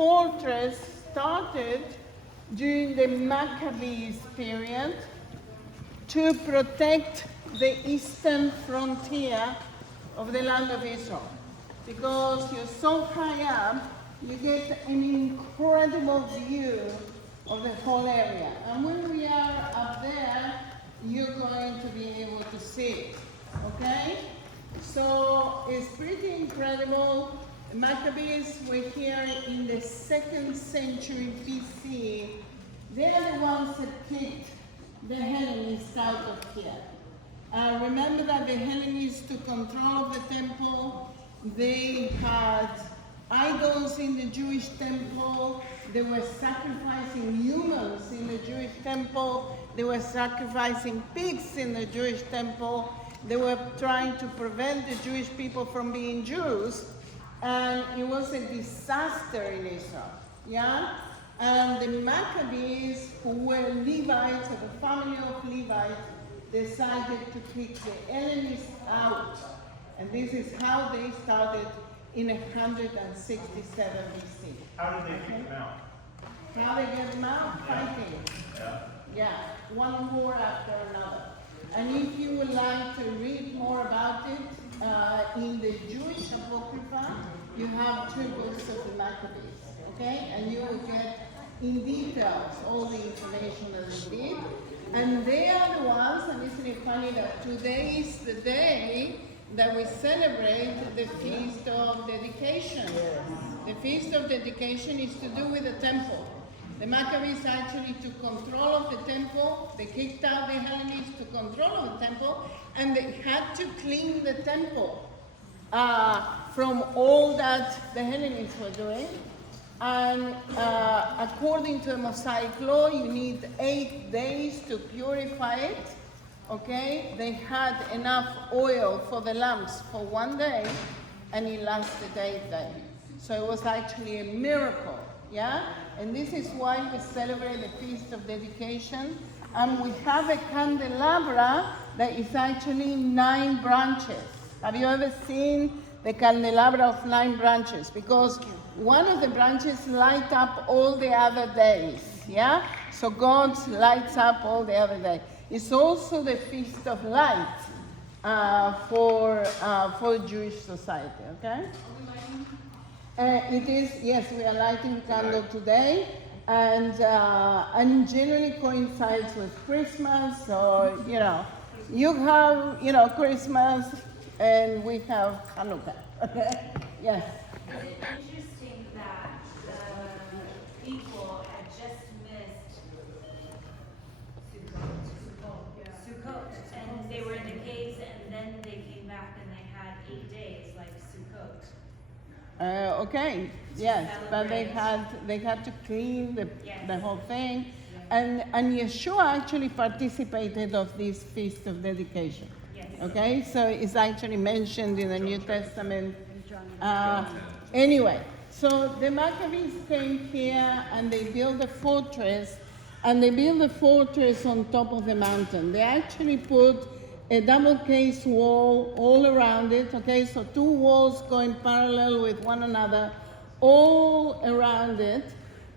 fortress started during the Maccabees period to protect the eastern frontier of the land of Israel. Because you're so high up, you get an incredible view of the whole area. And when we are up there, you're going to be able to see it, okay? So it's pretty incredible. The Maccabees were here in the 2nd century BC. They are the ones that kicked the Hellenists out of here. Remember that the Hellenists took control of the temple. They had idols in the Jewish temple. They were sacrificing humans in the Jewish temple. They were sacrificing pigs in the Jewish temple. They were trying to prevent the Jewish people from being Jews. And it was a disaster in Israel, yeah? And the Maccabees, who were Levites, of the family of Levites, decided to kick the Hellenists out. And this is how they started in 167 BC. How did they kick them out? How they get them out? Fighting. Yeah, one war after another. And if you would like to read more about it, in the Jewish Apocrypha, you have 2 books of the Maccabees, okay? And you will get in details all the information that they did. And they are the ones, and isn't it funny that today is the day that we celebrate the Feast of Dedication. The Feast of Dedication is to do with the temple. The Maccabees actually took control of the temple. They kicked out the Hellenists, took control of the temple, and they had to clean the temple from all that the Hellenists were doing. And according to the Mosaic law, you need 8 days to purify it. Okay? They had enough oil for the lamps for 1 day, and it lasted 8 days. So it was actually a miracle. Yeah? And this is why we celebrate the Feast of Dedication. And we have a candelabra that is actually 9 branches. Have you ever seen the candelabra of 9 branches? Because one of the branches light up all the other days. Yeah? So God lights up all the other days. It's also the Feast of Light for Jewish society. Okay? It is, yes, we are lighting candle today, and generally coincides with Christmas, or, you have, Christmas, and we have Hanukkah, okay? Yes? Is it interesting that the people had just missed Sukkot, and they were in the caves, and then they came back and they had 8 days, like Sukkot. Okay, yes, but they had to clean the whole thing, and Yeshua actually participated of this Feast of Dedication. Yes. Okay, so it's actually mentioned in the New Testament. Anyway, so the Maccabees came here and they built a fortress, and they built the fortress on top of the mountain. They actually put a double case wall all around it, okay? So 2 walls going parallel with one another, all around it,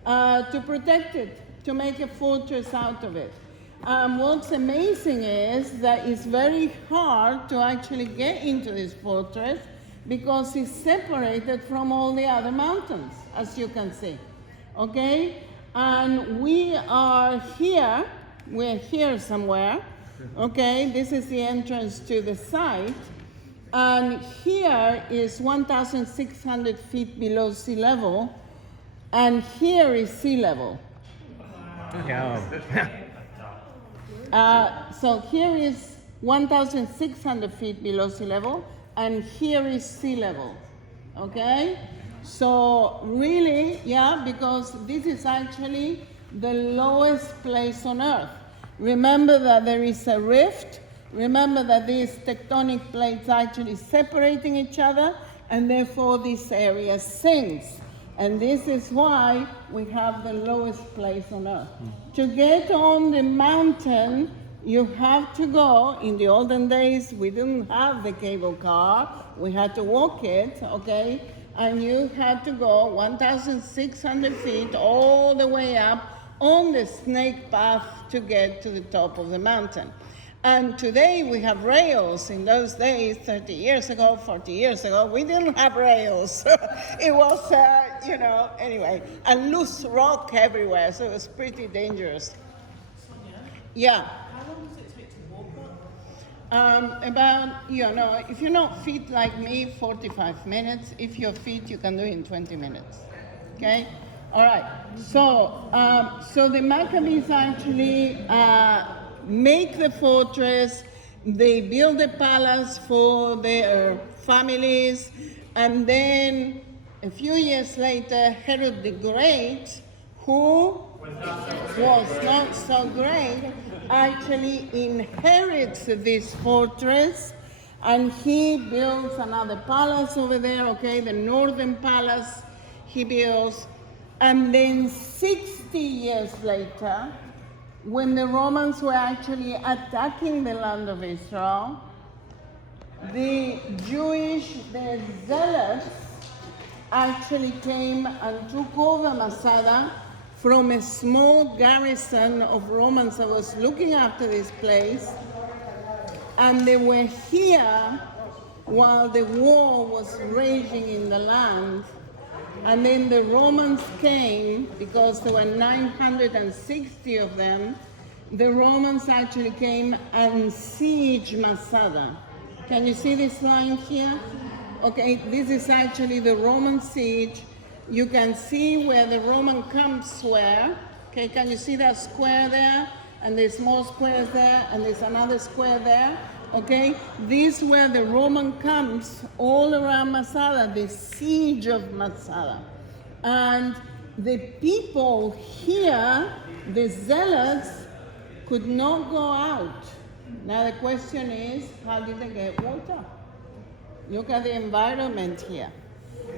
to protect it, to make a fortress out of it. What's amazing is that it's very hard to actually get into this fortress because it's separated from all the other mountains, as you can see, okay? And we're here somewhere. Okay, this is the entrance to the site, and here is 1,600 feet below sea level, and here is sea level. So here is 1,600 feet below sea level, and here is sea level. Okay, so really, yeah, because this is actually the lowest place on Earth. Remember that there is a rift. Remember that these tectonic plates are actually separating each other, and therefore this area sinks. And this is why we have the lowest place on Earth. To get on the mountain, you have to go. In the olden days, we didn't have the cable car. We had to walk it, okay? and you had to go 1,600 feet all the way up on the snake path to get to the top of the mountain. And today we have rails. In those days, 30 years ago, 40 years ago, we didn't have rails. It was, anyway, and loose rock everywhere, so it was pretty dangerous. Shonya, Yeah. how long does it take to walk up? About, if you're not fit like me, 45 minutes. If you're fit, you can do it in 20 minutes. Okay? All right. So the Maccabees actually make the fortress. They build a palace for their families. And then a few years later, Herod the Great, who was not so great, actually inherits this fortress, and he builds another palace over there, okay, the northern palace he builds. And then 60 years later, when the Romans were actually attacking the land of Israel, the zealots actually came and took over Masada from a small garrison of Romans that was looking after this place. And they were here while the war was raging in the land. And then the Romans came, because there were 960 of them, the Romans actually came and sieged Masada. Can you see this line here? Okay, this is actually the Roman siege. You can see where the Roman camps were. Okay, can you see that square there? And there's more squares there, and there's another square there. Okay, these were the Roman camps all around Masada, the siege of Masada. And the people here, the zealots, could not go out. Now the question is, how did they get water? Look at the environment here.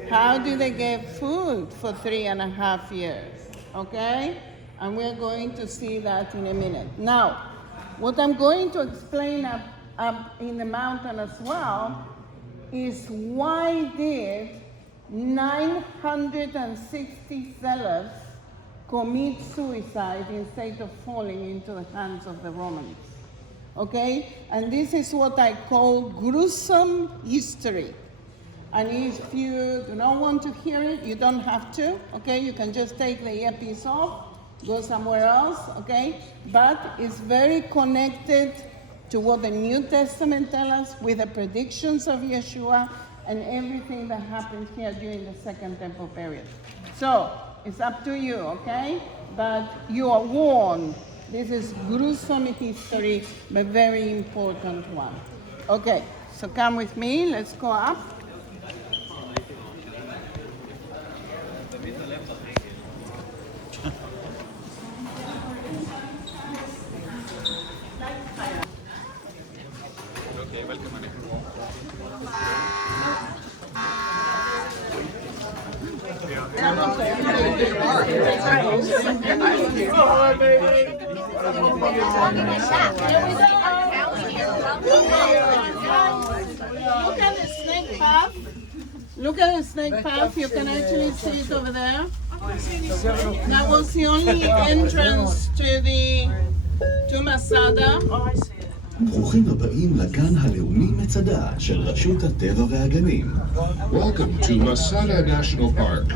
How do they get food for 3.5 years? Okay? And we're going to see that in a minute. Now, what I'm going to explain up in the mountain as well is why did 960 zealots commit suicide instead of falling into the hands of the Romans? Okay? And this is what I call gruesome history. And if you do not want to hear it, you don't have to, okay? You can just take the earpiece off, go somewhere else, okay? But it's very connected to what the New Testament tells us with the predictions of Yeshua and everything that happened here during the Second Temple period. So, it's up to you, okay? But you are warned. This is gruesome history, but very important one. Okay, so come with me, let's go up. Look at the snake path. Look at the snake path. You can actually see it over there. That was the only entrance to Masada. ברוכים הבאים לגן הלאומי מצדה של רשות הטבע והגנים. Welcome to Masada National Park.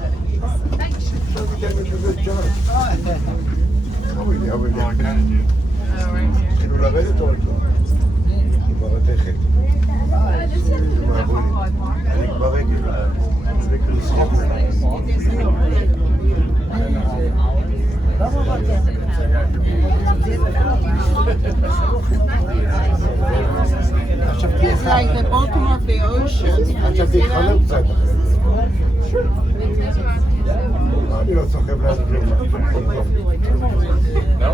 It's like the bottom of the ocean. Can you see that? אני לא סוחב להסביר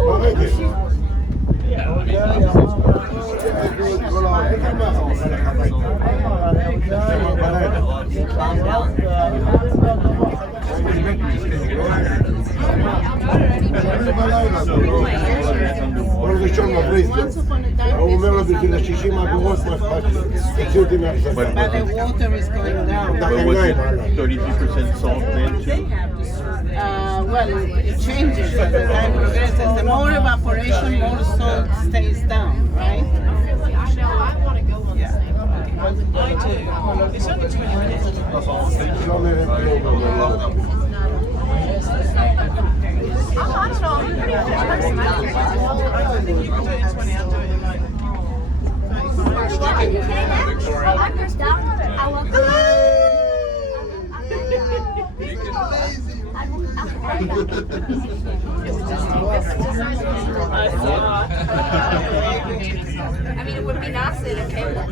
ברגל. כל ראשון מבריז. Once upon a time, הוא אומר לו, this was בשביל under ה-60 אגורות, מה אכפת לי? תוציא אותי מהאכזבה. but the water is going down. But was it 33% salt then too? Well, it changes as the time progresses. The more evaporation, more salt stays down, right? I do. It's only 20 minutes. לא אומר, I mean, it would be nice if it came with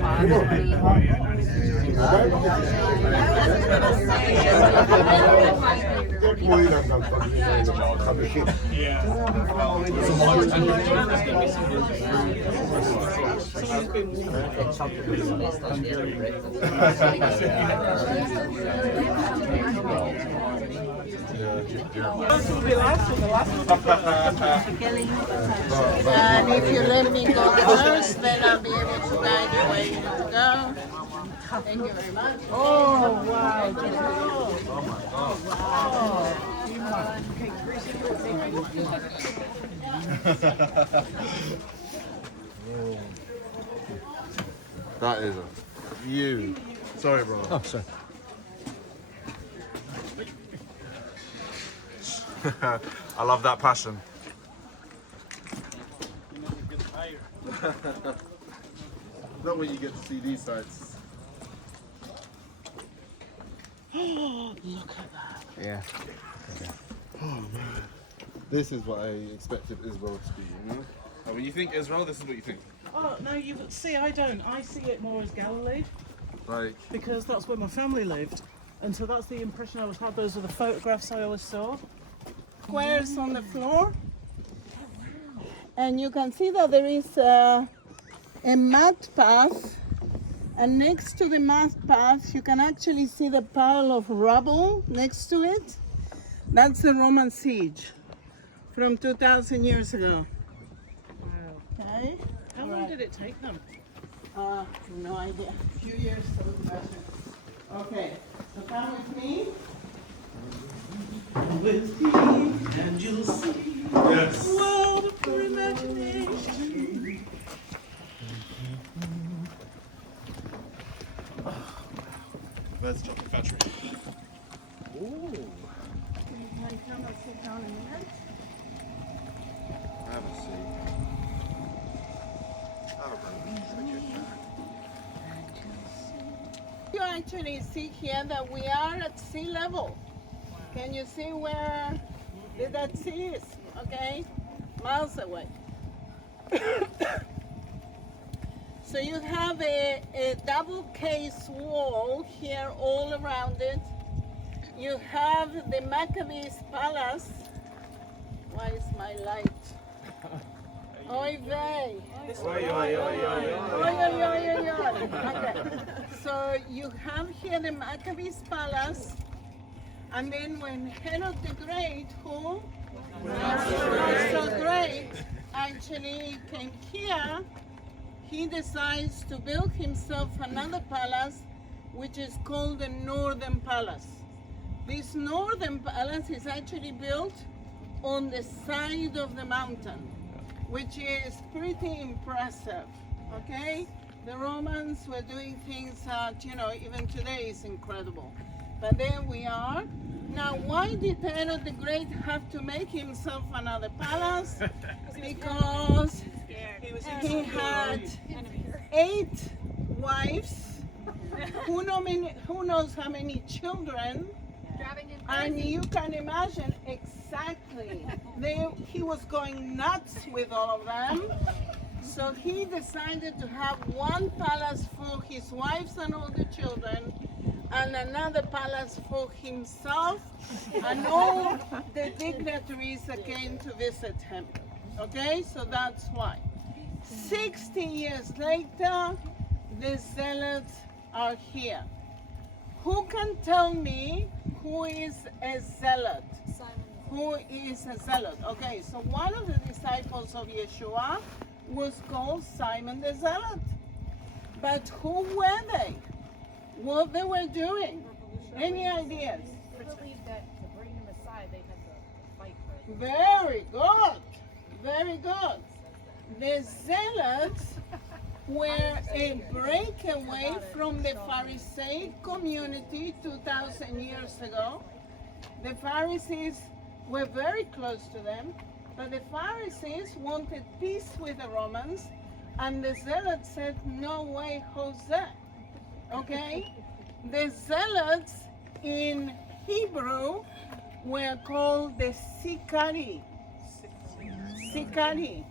כמו אילן גם 50. And if you let me go first, then I'll be able to guide you where you need to go. Thank you very much. Oh, wow. That is a view. Sorry, bro. Oh, sorry. I love that passion. Not when you get to see these sites. Look at that. Yeah. Okay. Oh man. This is what I expected Israel to be, you know? And when you think Israel, this is what you think. Oh, no, you see, I don't. I see it more as Galilee Like, because that's where my family lived. And so that's the impression I always had. Those are the photographs I always saw. Squares on the floor. And you can see that there is a mud path. And next to the mud path, you can actually see the pile of rubble next to it. That's the Roman siege from 2,000 years ago. Okay. How long did it take them? No idea. A few years to measure. Okay, so come with me. With me, and you'll see yes. a world of pure imagination. There's the chocolate factory. Ooh. Can I come and sit down a minute? Have a seat. You actually see here that we are at sea level. Can you see where the Dead Sea is? Okay, miles away. So you have a double case wall here all around it. You have the Maccabees Palace. Why is my light? Oy vey. Oy, oy, oy, oy. Okay. So you have here the Maccabees Palace, and then when Herod the Great, who? Not so great, actually came here, he decides to build himself another palace, which is called the Northern Palace. This Northern Palace is actually built on the side of the mountain, which is pretty impressive, okay? The Romans were doing things that, you know, even today is incredible. But there we are. Now, why did Herod the Great have to make himself another palace? Because he had 8 wives, who knows how many children, and you can imagine exactly, he was going nuts with all of them. So he decided to have one palace for his wives and all the children, and another palace for himself and all the dignitaries that came to visit him. Okay, so that's why. 60 years later, the zealots are here. Who can tell me who is a zealot? Who is a zealot? Okay, so one of the disciples of Yeshua was called Simon the Zealot. But who were they? What they were doing? Any ideas? Believe that to bring the Messiah, they had to fight first. Very good. Very good. The Zealots were a breakaway from the Pharisaic community 2,000 years ago. The Pharisees were very close to them, but the Pharisees wanted peace with the Romans, and the Zealots said, no way, Jose. Okay? The Zealots in Hebrew were called the Sikari. Sikari.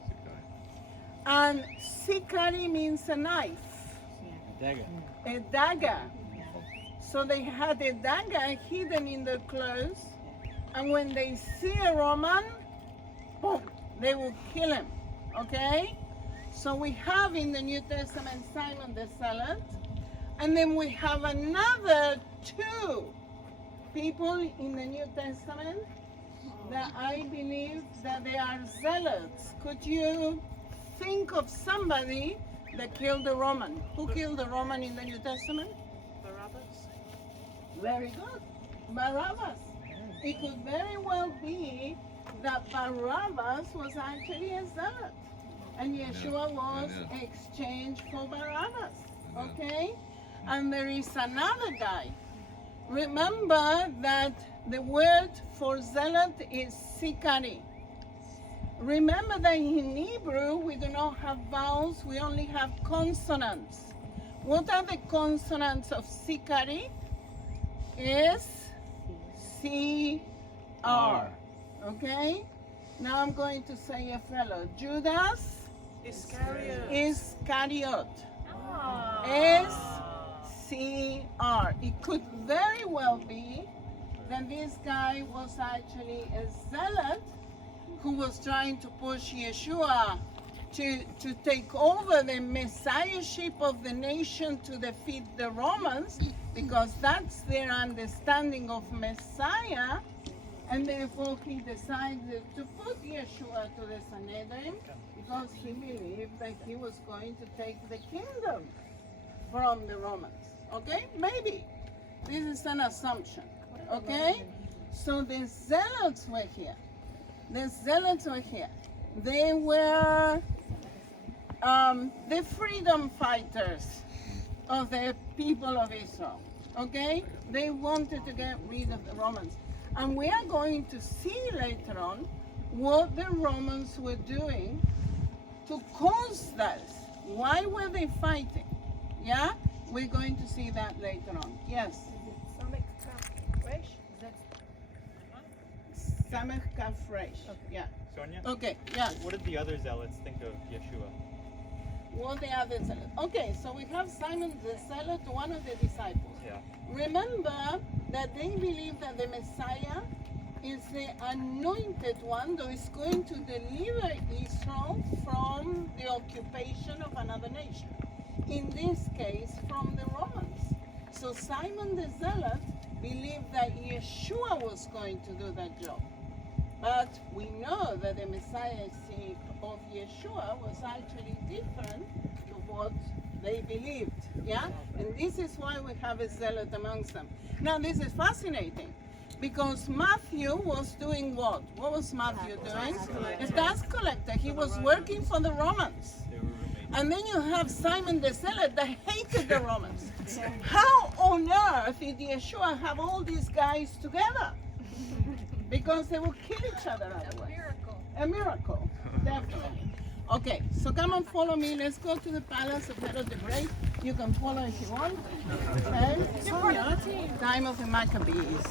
And Sikari means a knife. Dagger. A dagger. So they had a dagger hidden in their clothes, and when they see a Roman, boom, they will kill him. Okay? So we have in the New Testament Simon the Zealot, and then we have another two people in the New Testament that I believe that they are zealots. Could you think of somebody that killed a Roman? Who killed a Roman in the New Testament? Barabbas? Very good. Barabbas. It could very well be that Barabbas was actually a zealot, and Yeshua was exchanged for Barabbas. Okay? And there is another guy. Remember that the word for zealot is sikari. Remember that in Hebrew we do not have vowels, we only have consonants. What are the consonants of sikari? S, C, R. Okay? Now I'm going to say a fellow. Judas Iscariot. S-C-R. It could very well be that this guy was actually a zealot who was trying to push Yeshua to take over the messiahship of the nation to defeat the Romans, because that's their understanding of Messiah, and therefore he decided to put Yeshua to the Sanhedrin because he believed that he was going to take the kingdom from the Romans. Okay? Maybe. This is an assumption. Okay? So the zealots were here. The zealots were here. They were the freedom fighters of the people of Israel. Okay? They wanted to get rid of the Romans. And we are going to see later on what the Romans were doing to cause that. Why were they fighting? Yeah? We're going to see that later on. Yes? Samech Kafresh. Yeah. Shonya? Okay, yes. What did the other zealots think of Yeshua? What the other zealot? Okay, so we have Simon the Zealot, one of the disciples. Yeah. Remember that they believe that the Messiah is the anointed one that is going to deliver Israel from the occupation of another nation. In this case, from the Romans. So Simon the Zealot believed that Yeshua was going to do that job. But we know that the messiahship of Yeshua was actually different to what they believed. Yeah? And this is why we have a zealot amongst them. Now this is fascinating because Matthew was doing what? What was Matthew doing? A tax collector. He was working for the Romans. And then you have Simon the Zealot that hated the Romans. How on earth did Yeshua have all these guys together? Because they will kill each other otherwise. A miracle, definitely. Okay, so come and follow me. Let's go to the palace of Herod the Great. You can follow if you want. And Shonya, time of the Maccabees.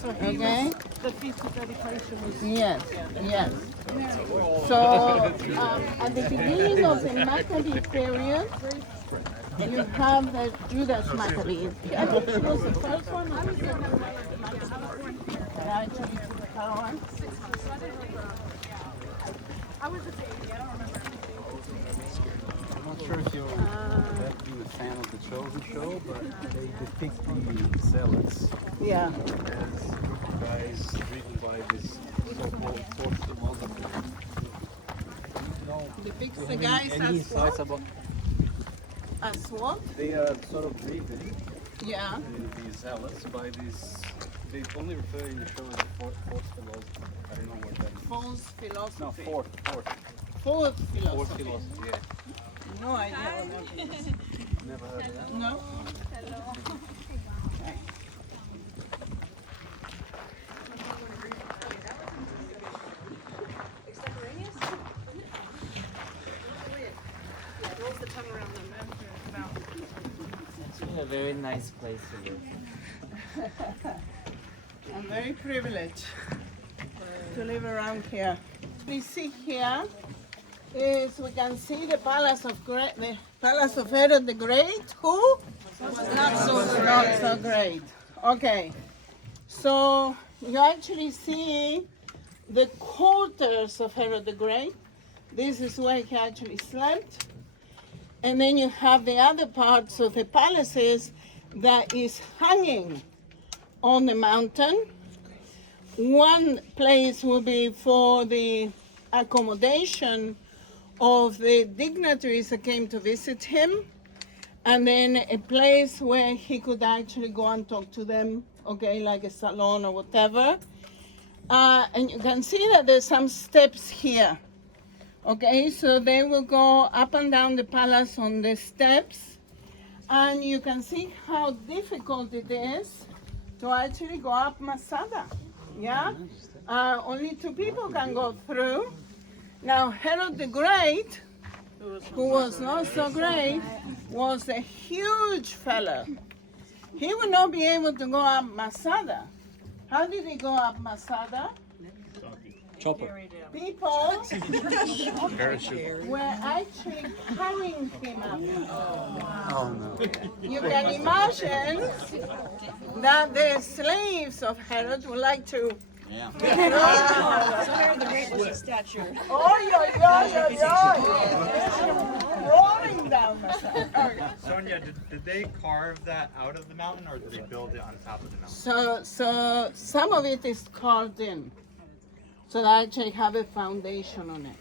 So he Okay? the feast of dedication was... Yes, yes. So at the beginning of the Maccabee period, you have the Judas Maccabees. Yeah, she was the first one. I was the actually took power. I was a baby, I don't remember. I'm not sure if you're been a fan of the Chosen show, but they depict the zealots Yeah. as a group of guys driven by this so-called fourth multitude. No Depicts the guys Any as thoughts what? about? As what? They sort of breathing. Yeah. The zealots by this. They only refer in the show as the fourth philosophy. I don't know what that is. False philosophy. No, fourth. Fourth philosophy. Fourth philosophy. Yeah. No idea what that is. Never heard of that. No? It's really a very nice place to live. I'm very privileged to live around here. We see here is we can see the palace of Herod the Great. Who? Not so great. Okay, so you actually see the quarters of Herod the Great. This is where he actually slept. And then you have the other parts of the palaces that is hanging on the mountain. One place will be for the accommodation of the dignitaries that came to visit him, and then a place where he could actually go and talk to them, okay, like a salon or whatever. And you can see that there's some steps here. Okay, so they will go up and down the palace on the steps, and you can see how difficult it is to actually go up Masada. Yeah, only 2 people can go through. Now Herod the Great, who was not so great, was a huge fella. He would not be able to go up Masada. How did he go up Masada? Chopper. People were actually carrying him up. Oh no. You can imagine that the slaves of Herod would like to. Yeah. Herod the Great was a stature. Oh, rolling down the side. Shonya, did they carve that out of the mountain or did they build it on top of the mountain? So some of it is carved in. So they actually have a foundation on it.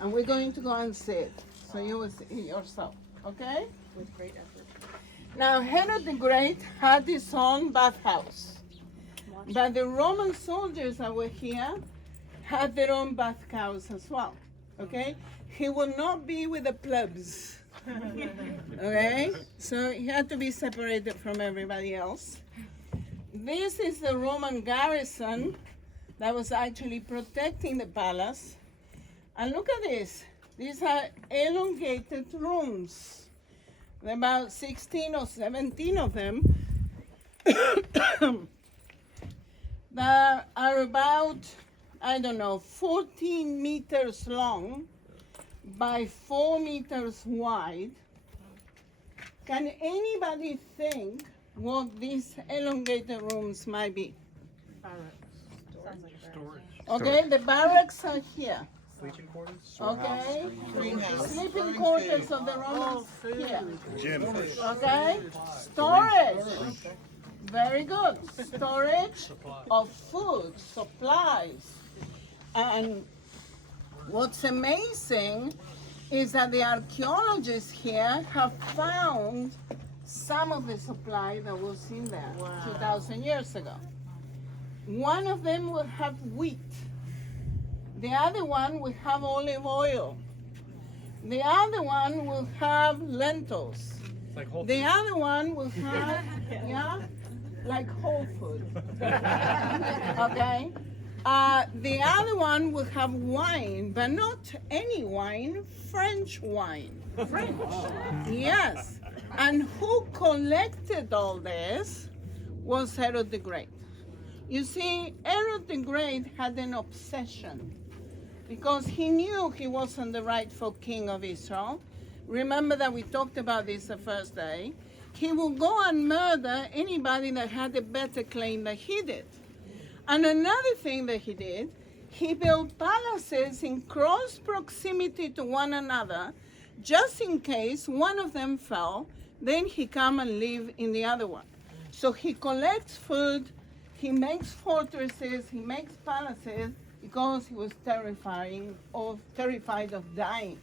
And we're going to go and see it. So you will see it yourself, okay? With great effort. Now Herod the Great had his own bathhouse. But the Roman soldiers that were here had their own bathhouse as well, okay? He would not be with the plebs, okay? So he had to be separated from everybody else. This is the Roman garrison that was actually protecting the palace. And look at this. These are elongated rooms. There are about 16 or 17 of them that are about, 14 meters long by 4 meters wide. Can anybody think what these elongated rooms might be? Okay, the barracks are here. Sleeping quarters? Okay, sleeping quarters of the Romans here. Okay, storage. Very good. Storage of food, supplies. And what's amazing is that the archaeologists here have found some of the supply that was in there 2,000 years ago. One of them will have wheat. The other one will have olive oil. The other one will have lentils. Like whole The other one will have, like whole food. Okay? The other one will have wine, but not any wine, French wine. French? Yes. And who collected all this was Herod the Great. You see, Herod the Great had an obsession because he knew he wasn't the rightful king of Israel. Remember that we talked about this the first day. He would go and murder anybody that had a better claim than he did. And another thing that he did, he built palaces in close proximity to one another, just in case one of them fell, then he come and live in the other one. So he collects food, he makes fortresses, he makes palaces, because he was terrified of dying.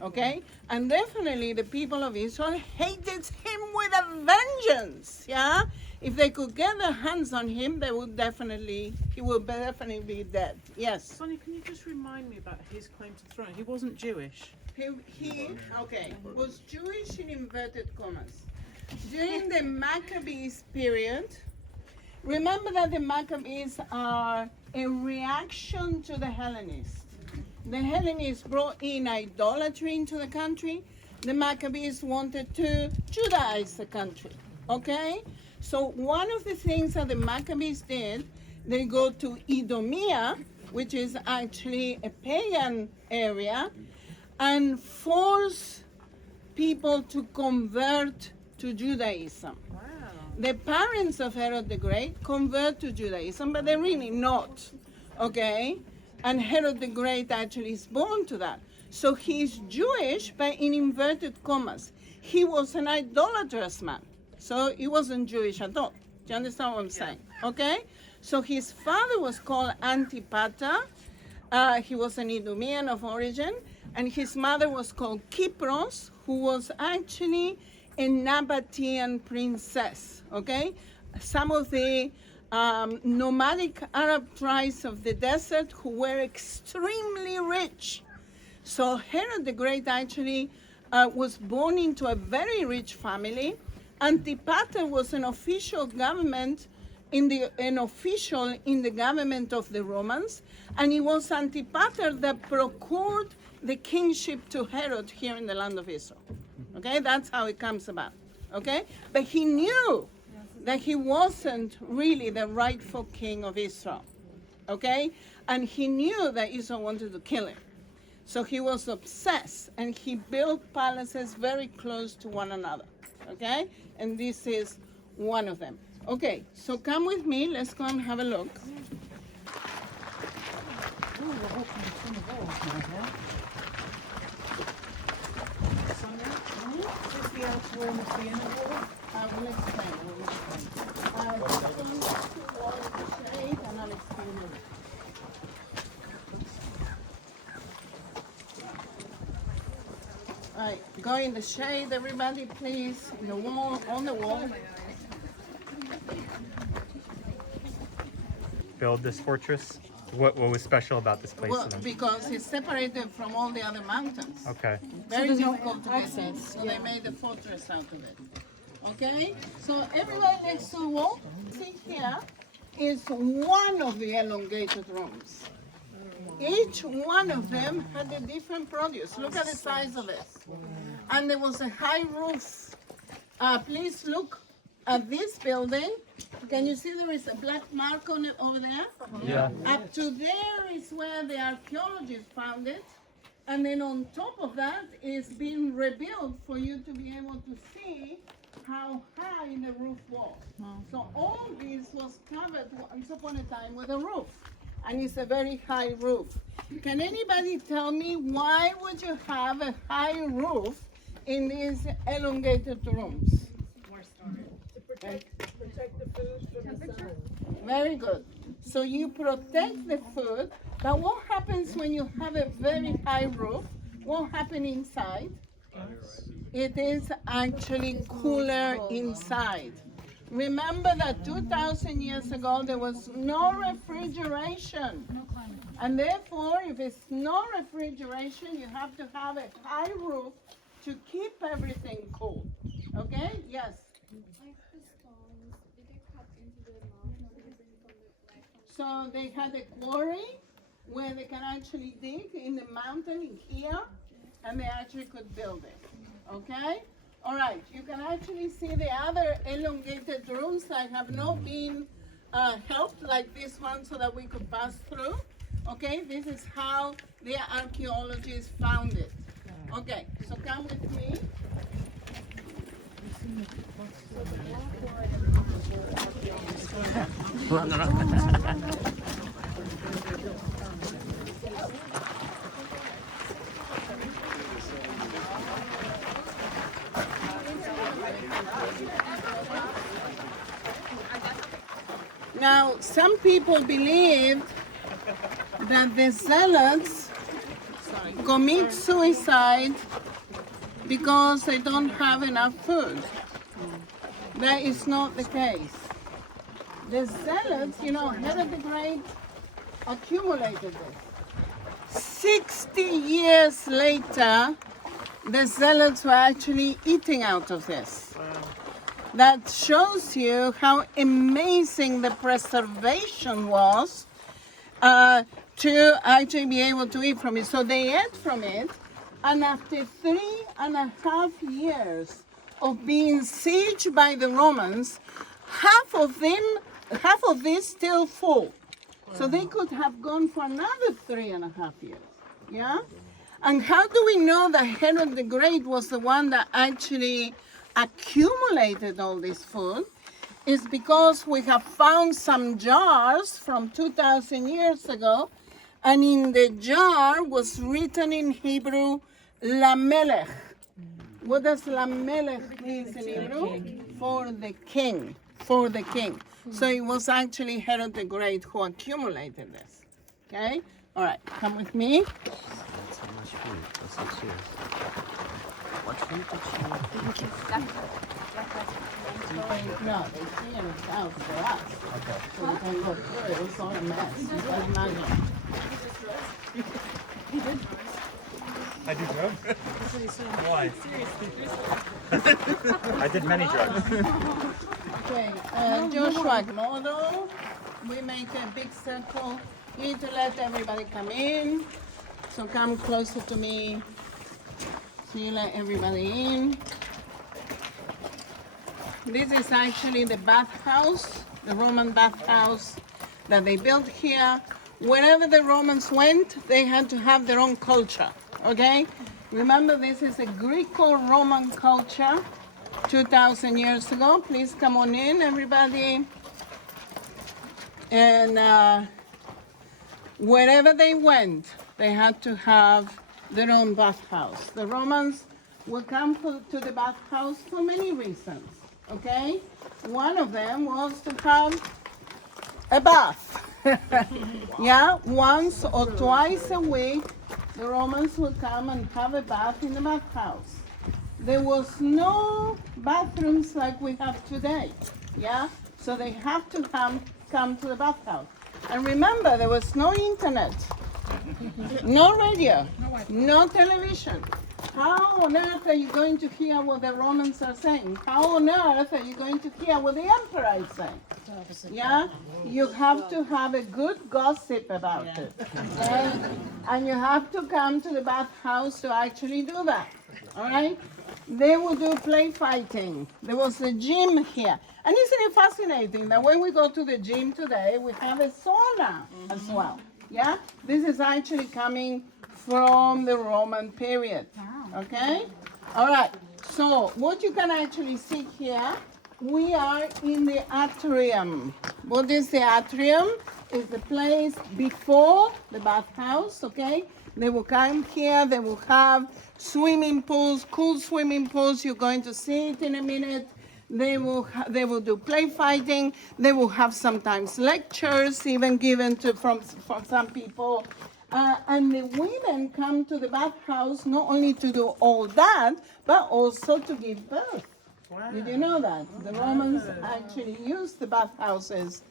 Okay? And definitely the people of Israel hated him with a vengeance. Yeah? If they could get their hands on him, he would definitely be dead. Yes. Sonia, can you just remind me about his claim to the throne? He wasn't Jewish. He was Jewish in inverted commas. During the Maccabees period, remember that the Maccabees are a reaction to the Hellenists. The Hellenists brought in idolatry into the country. The Maccabees wanted to Judaize the country. Okay? So one of the things that the Maccabees did, they go to Edomia, which is actually a pagan area, and force people to convert to Judaism. Wow. The parents of Herod the Great convert to Judaism, but they're really not. Okay? And Herod the Great actually is born to that. So he's Jewish, but in inverted commas. He was an idolatrous man. So he wasn't Jewish at all. Do you understand what I'm saying? Okay? So his father was called Antipater. He was an Idumean of origin. And his mother was called Kypros, who was actually a Nabatean princess. Okay? Some of the nomadic Arab tribes of the desert who were extremely rich. So Herod the Great actually was born into a very rich family. Antipater was an official in the government of the Romans, and it was Antipater that procured the kingship to Herod here in the land of Israel. Okay, that's how it comes about. Okay, but he knew that he wasn't really the rightful king of Israel. Okay, and he knew that Israel wanted to kill him. So he was obsessed, and he built palaces very close to one another. Okay, and this is one of them. Okay, so come with me, let's go and have a look. I will explain. All right, go in the shade, everybody, please. In the wall, on the wall. Build this fortress? What was special about this place? Well, because it's separated from all the other mountains. Okay. Very difficult to get in, so they made a fortress out of it. Okay? So everybody next to the wall, see here, is one of the elongated rooms. Each one of them had a different produce. Look at the size of this. And there was a high roof. Please look at this building. Can you see there is a black mark on it over there? Yeah. Up to there is where the archaeologists found it. And then on top of that is being rebuilt for you to be able to see how high the roof was. So all this was covered once upon a time with a roof. And it's a very high roof. Can anybody tell me why would you have a high roof in these elongated rooms? Protect the food from the sun. Very good. So you protect the food, but what happens when you have a very high roof? What happens inside? It is actually cooler inside. Remember that 2,000 years ago there was no refrigeration. And therefore, if it's no refrigeration, you have to have a high roof to keep everything cool. Okay? Yes? So they had a quarry where they can actually dig in the mountain in here, and they actually could build it. Okay? All right, you can actually see the other elongated rooms that have not been helped, like this one, so that we could pass through. Okay, this is how the archaeologists found it. Okay, so come with me. Now, some people believed that the zealots commit suicide because they don't have enough food. That is not the case. The zealots, Herod the Great accumulated this. 60 years later, the zealots were actually eating out of this. That shows you how amazing the preservation was to actually be able to eat from it. So they ate from it, and after 3.5 years of being sieged by the Romans, half of this still full. So they could have gone for another 3.5 years. Yeah? And how do we know that Herod the Great was the one that actually accumulated all this food? Is because we have found some jars from 2,000 years ago, and in the jar was written in Hebrew, Lamelech. What does Lamelech mean in Hebrew? For the king. For the king. So it was actually Herod the Great who accumulated this. Okay? All right, come with me. That's how much food. That's so serious. What food? No, it's here in the house for us. Okay. So we can go through it. It's all a mess. You can imagine. I do drugs? Why? I did many drugs. Okay, Joshua model. We make a big circle. You need to let everybody come in. So come closer to me. So you let everybody in. This is actually the bathhouse, the Roman bathhouse that they built here. Wherever the Romans went, they had to have their own culture, okay? Remember, this is a Greco-Roman culture 2,000 years ago. Please come on in, everybody. And wherever they went, they had to have their own bathhouse. The Romans would come to the bathhouse for many reasons. Okay? One of them was to have a bath. Yeah, once or twice a week, the Romans would come and have a bath in the bathhouse. There was no bathrooms like we have today. Yeah? So they have to come to the bathhouse. And remember, there was no internet, no radio, no television. How on earth are you going to hear what the Romans are saying? How on earth are you going to hear what the emperor is saying? Yeah? You have to have a good gossip about it. Okay? And you have to come to the bathhouse to actually do that. All right? They would do play fighting. There was a gym here. And isn't it fascinating that when we go to the gym today, we have a sauna as well? Yeah? This is actually coming from the Roman period. Okay? All right. So what you can actually see here, we are in the atrium. What is the atrium? It's the place before the bathhouse, okay? They will come here, they will have swimming pools, cool swimming pools. You're going to see it in a minute. They will do play fighting. They will have sometimes lectures even given from some people. And the women come to the bathhouse not only to do all that, but also to give birth. Wow. Did you know that? The Romans actually used the bathhouses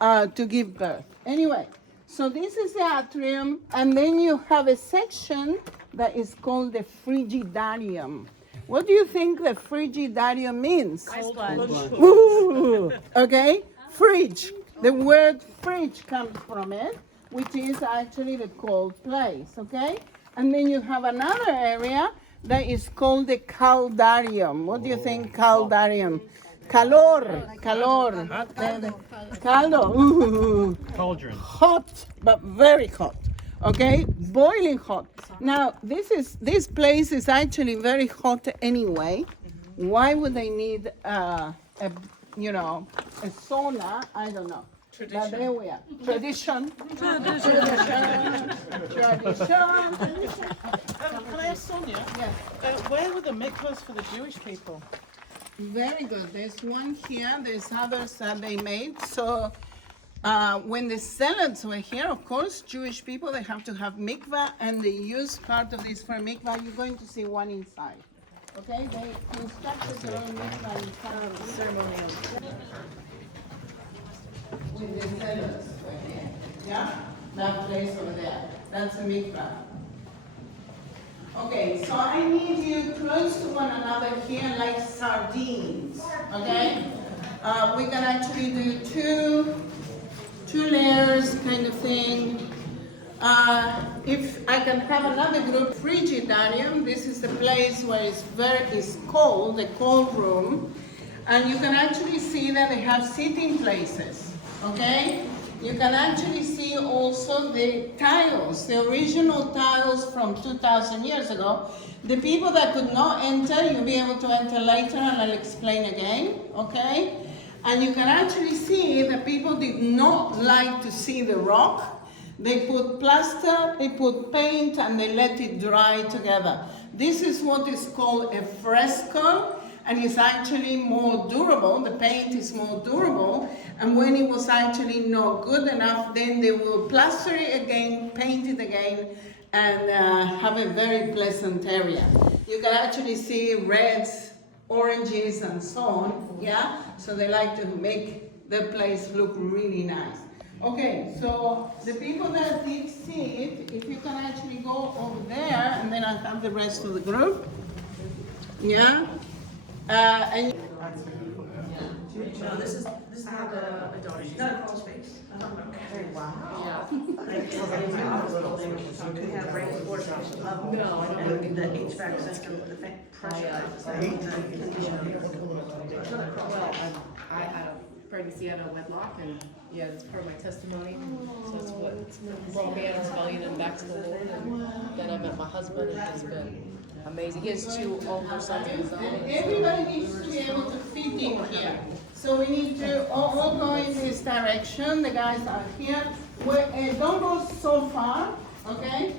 to give birth. Anyway, so this is the atrium, and then you have a section that is called the frigidarium. What do you think the frigidarium means? Ooh, okay, fridge. The word fridge comes from it, which is actually the cold place, okay? And then you have another area that is called the caldarium. What do you think caldarium? Calor. Caldo. Ooh. Cauldron. Hot, but very hot. Okay, boiling hot. Now, this place is actually very hot anyway. Why would they need a sauna? I don't know. But there we are. Tradition. Can I ask Shonya? Yes. Where were the mikvahs for the Jewish people? Very good. There's one here. There's others that they made. So When the Zealots were here, of course, Jewish people, they have to have mikvah, and they use part of this for mikvah. You're going to see one inside. Okay, they constructed their own mikvah inside of the ceremonial. With the Zealots were here. Yeah? That place over there. That's a mikvah. Okay, so I need you close to one another here like sardines. Okay? We can actually do two layers kind of thing. If I can have another group, frigidarium, this is the place where it's cold, the cold room, and you can actually see that they have sitting places, okay? You can actually see also the tiles, the original tiles from 2,000 years ago. The people that could not enter, you'll be able to enter later, and I'll explain again, okay? And you can actually see that people did not like to see the rock. They put plaster, they put paint, and they let it dry together. This is what is called a fresco, and it's actually more durable. The paint is more durable, and when it was actually not good enough, then they will plaster it again, paint it again, and have a very pleasant area. You can actually see reds, oranges, and so on, yeah? So they like to make the place look really nice. Okay, so the people that did see it, if you can actually go over there, and then I'll have the rest of the group, yeah? And No, this is not a daughter. She's not a crawl space. Wow. Yeah. We have rainwater. No, I don't think the HVAC system, the pressure. Well, I had a pregnancy out of wedlock, and yeah, that's part of my testimony. So it's what brought me out of rebellion and back to the Lord. And then I met my husband, and it's been amazing. He has two older sons of his own. everybody needs to be able to fit in here. So we need to all go in this direction. The guys are here. Don't go so far, okay?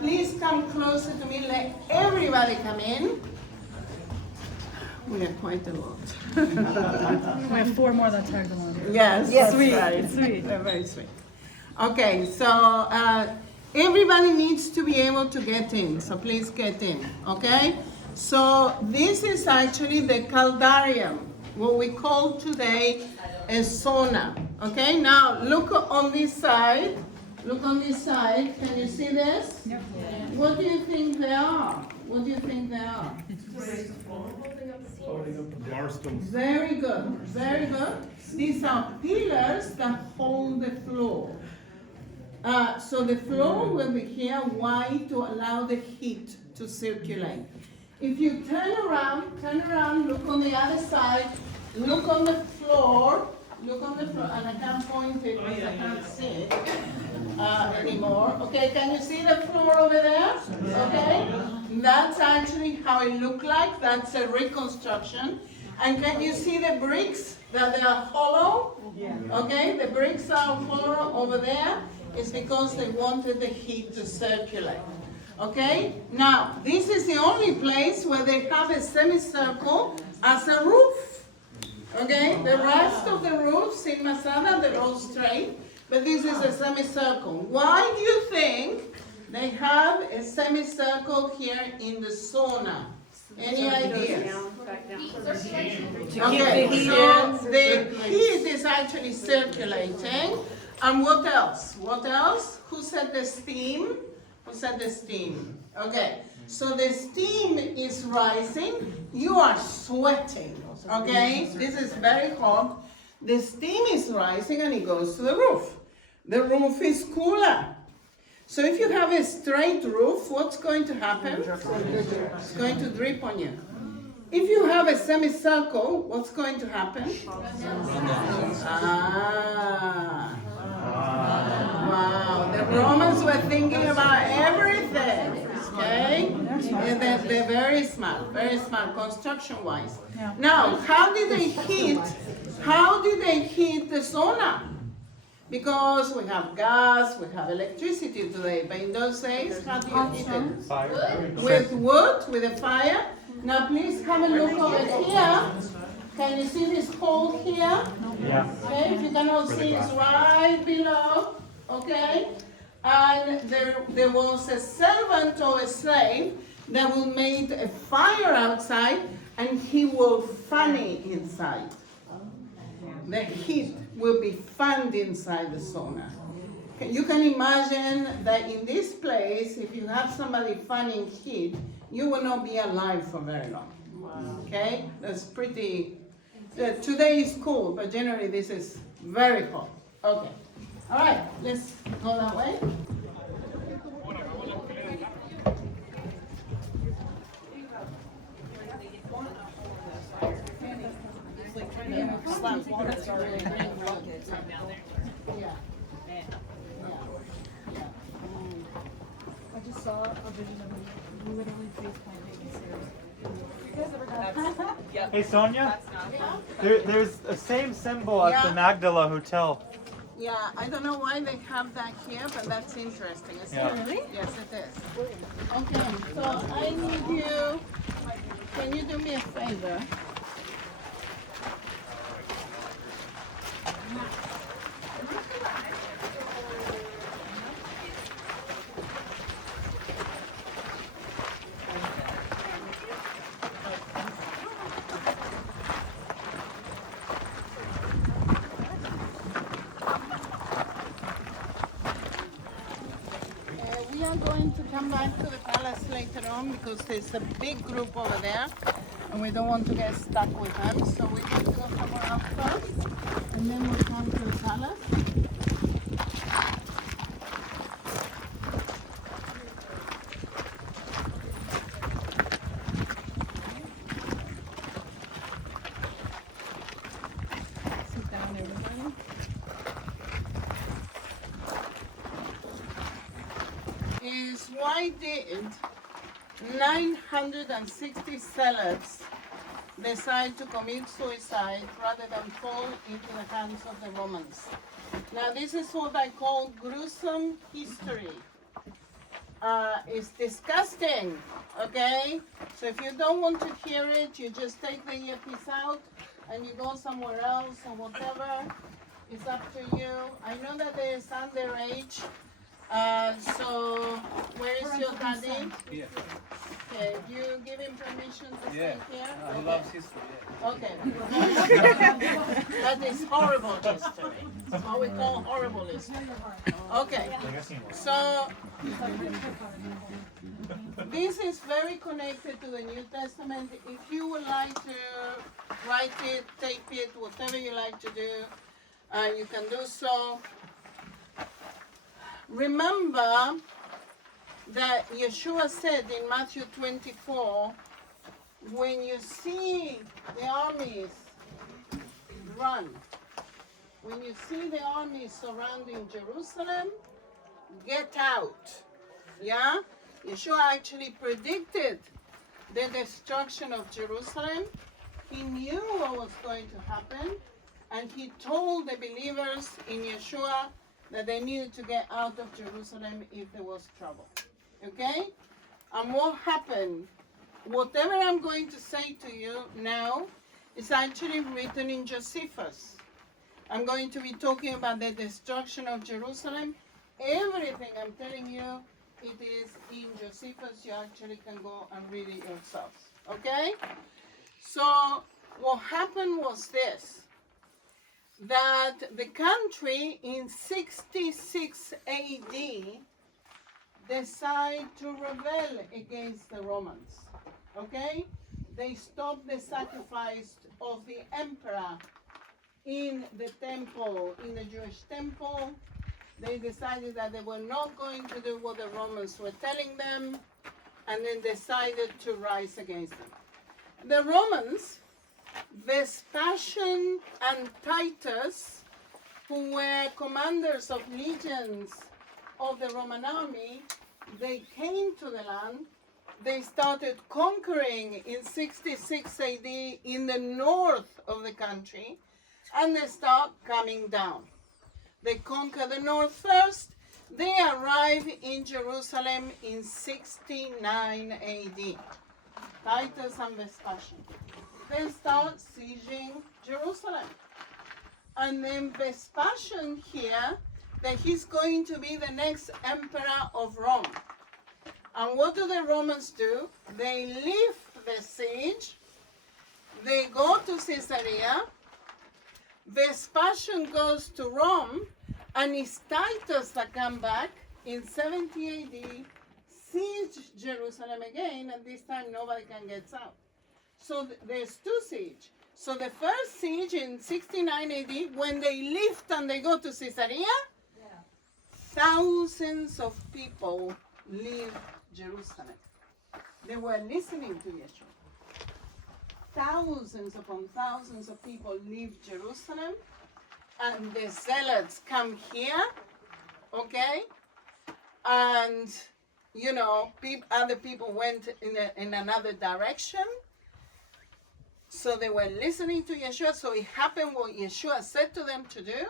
Please come closer to me. Let everybody come in. We have quite a lot. We have 4 more that tagged along. Yes, Sweet. right. Sweet. They're very sweet. Okay, so everybody needs to be able to get in, so please get in, okay? So this is actually the caldarium, what we call today a sauna, okay? Now look on this side, can you see this? Yep. What do you think they are? What do you think they are? Very good, very good. These are pillars that hold the floor. So the floor will be here. Why? To allow the heat to circulate. If you turn around, look on the other side, look on the floor, and I can't point it because I can't see it anymore. Okay, can you see the floor over there? Okay, that's actually how it looked like. That's a reconstruction. And can you see the bricks that they are hollow? Okay, the bricks are hollow over there. It's because they wanted the heat to circulate. Okay, now this is the only place where they have a semicircle as a roof. Okay, the rest of the roofs in Masada, they're all straight, but this is a semicircle. Why do you think they have a semicircle here in the sauna? Any ideas? Okay, so the heat is actually circulating. And what else? What else? Who said the steam? Who said the steam? Okay, so the steam is rising. You are sweating, okay? This is very hot. The steam is rising and it goes to the roof. The roof is cooler. So if you have a straight roof, what's going to happen? It's going to drip on you. If you have a semicircle, what's going to happen? Wow, the Romans were thinking about everything, okay? And they're very smart construction-wise. Now, how did they heat the sauna? Because we have gas, we have electricity today, but in those days, how do you heat it? Fire. With wood, with a fire. Now please come and look over here. Can you see this hole here? Yeah. Okay, if you cannot see, it's right below. Okay? And there was a servant or a slave that will make a fire outside and he will fan it inside. The heat will be fanned inside the sauna. You can imagine that in this place, if you have somebody fanning heat, you will not be alive for very long. Okay? That's pretty, today is cool, but generally this is very hot. Okay. All right, let's go that way. I just saw a vision of me literally face planting in Syria. You guys ever got that? Hey Sonia, there's a same symbol at the Magdala Hotel. Yeah, I don't know why they have that here, but that's interesting. Is Yeah. it really? Yes, it is. Okay, so I need you, can you do me a favor? We are going to come back to the palace later on because there's a big group over there and we don't want to get stuck with them. So we're going to go somewhere else first and then we'll come to the palace. Sit down, everybody. Is why did 960 celibs decide to commit suicide rather than fall into the hands of the Romans? Now this is what I call gruesome history. It's disgusting, okay? So if you don't want to hear it, you just take the earpiece out and you go somewhere else or whatever. It's up to you. I know that there is underage. So where is your daddy? Here. Okay, you give him permission to stay here? He loves history. Okay. That is horrible history. That's what we call horrible history. Okay. So this is very connected to the New Testament. If you would like to write it, tape it, whatever you like to do, you can do so. Remember that Yeshua said in Matthew 24, when you see the armies run, when you see the armies surrounding Jerusalem, get out. Yeah? Yeshua actually predicted the destruction of Jerusalem. He knew what was going to happen, and he told the believers in Yeshua that they needed to get out of Jerusalem if there was trouble. Okay? And what happened? Whatever I'm going to say to you now is actually written in Josephus. I'm going to be talking about the destruction of Jerusalem. Everything I'm telling you, it is in Josephus. You actually can go and read it yourselves. Okay? So what happened was this, that the country in 66 AD decided to rebel against the Romans. Okay? They stopped the sacrifice of the emperor in the temple, in the Jewish temple. They decided that they were not going to do what the Romans were telling them, and then decided to rise against them. The Romans, Vespasian and Titus, who were commanders of legions of the Roman army, they came to the land. They started conquering in 66 AD in the north of the country, and they start coming down. They conquer the north first. They arrive in Jerusalem in 69 AD. Titus and Vespasian. they start sieging Jerusalem. And then Vespasian here that he's going to be the next emperor of Rome. And what do the Romans do? They lift the siege, they go to Caesarea, Vespasian goes to Rome, and it's Titus that come back in 70 AD, siege Jerusalem again, and this time nobody can get out. So there's two sieges. So the first siege in 69 AD, when they lift and they go to Caesarea, thousands of people leave Jerusalem. They were listening to Yeshua. Thousands upon thousands of people leave Jerusalem, and the zealots come here, okay? And, you know, other people went in another direction. So they were listening to Yeshua, so it happened what Yeshua said to them to do.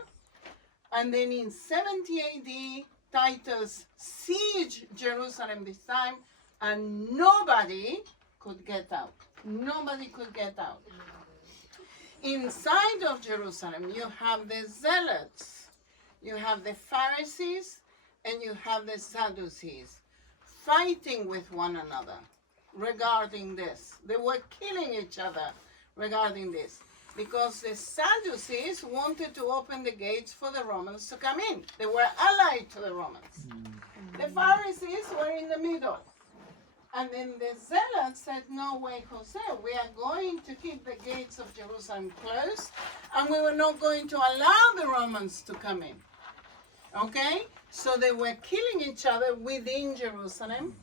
And then in 70 AD, Titus sieged Jerusalem this time, and nobody could get out. Nobody could get out. Inside of Jerusalem, you have the Zealots, you have the Pharisees, and you have the Sadducees fighting with one another regarding this. They were killing each other regarding this, because the Sadducees wanted to open the gates for the Romans to come in. They were allied to the Romans. The Pharisees were in the middle. And then the Zealots said, no way, Jose, we are going to keep the gates of Jerusalem closed, and we were not going to allow the Romans to come in. Okay? So they were killing each other within Jerusalem.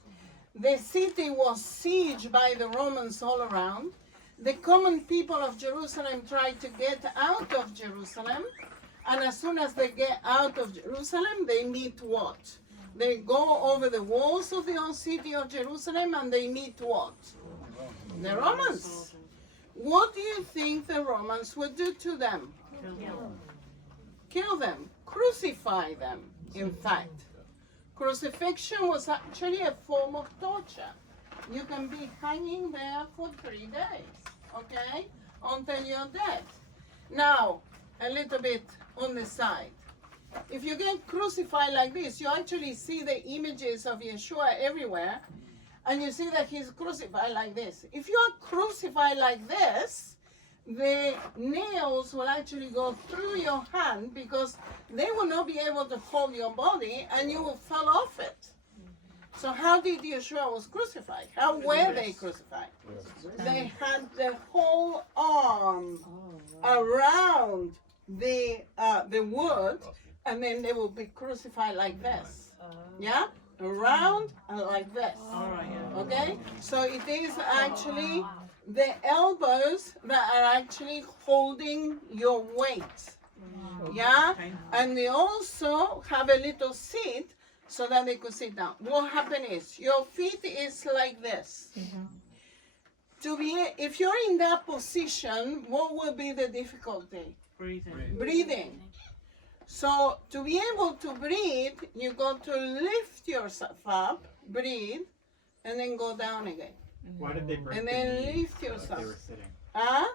The city was sieged by the Romans all around. The common people of Jerusalem tried to get out of Jerusalem, and as soon as they get out of Jerusalem, they meet what? They go over the walls of the old city of Jerusalem, and they meet what? The Romans. What do you think the Romans would do to them? Kill them. Crucify them, in fact. Crucifixion was actually a form of torture. You can be hanging there for 3 days, okay, until you're dead. Now, a little bit on the side. If you get crucified like this, you actually see the images of Yeshua everywhere, and you see that he's crucified like this. If you are crucified like this, the nails will actually go through your hand, because they will not be able to hold your body, and you will fall off it. So how did Yeshua was crucified? How were they crucified? They had the whole arm around the wood, and then they will be crucified like this. Yeah? Around and like this. Okay? So it is actually the elbows that are actually holding your weight. Yeah? And they also have a little seat so that they could sit down. What happened is, your feet is like this. If you're in that position, what will be the difficulty? Breathing. So to be able to breathe, you got to lift yourself up, breathe, and then go down again. Why did they break and the then knees lift if yourself. they were sitting?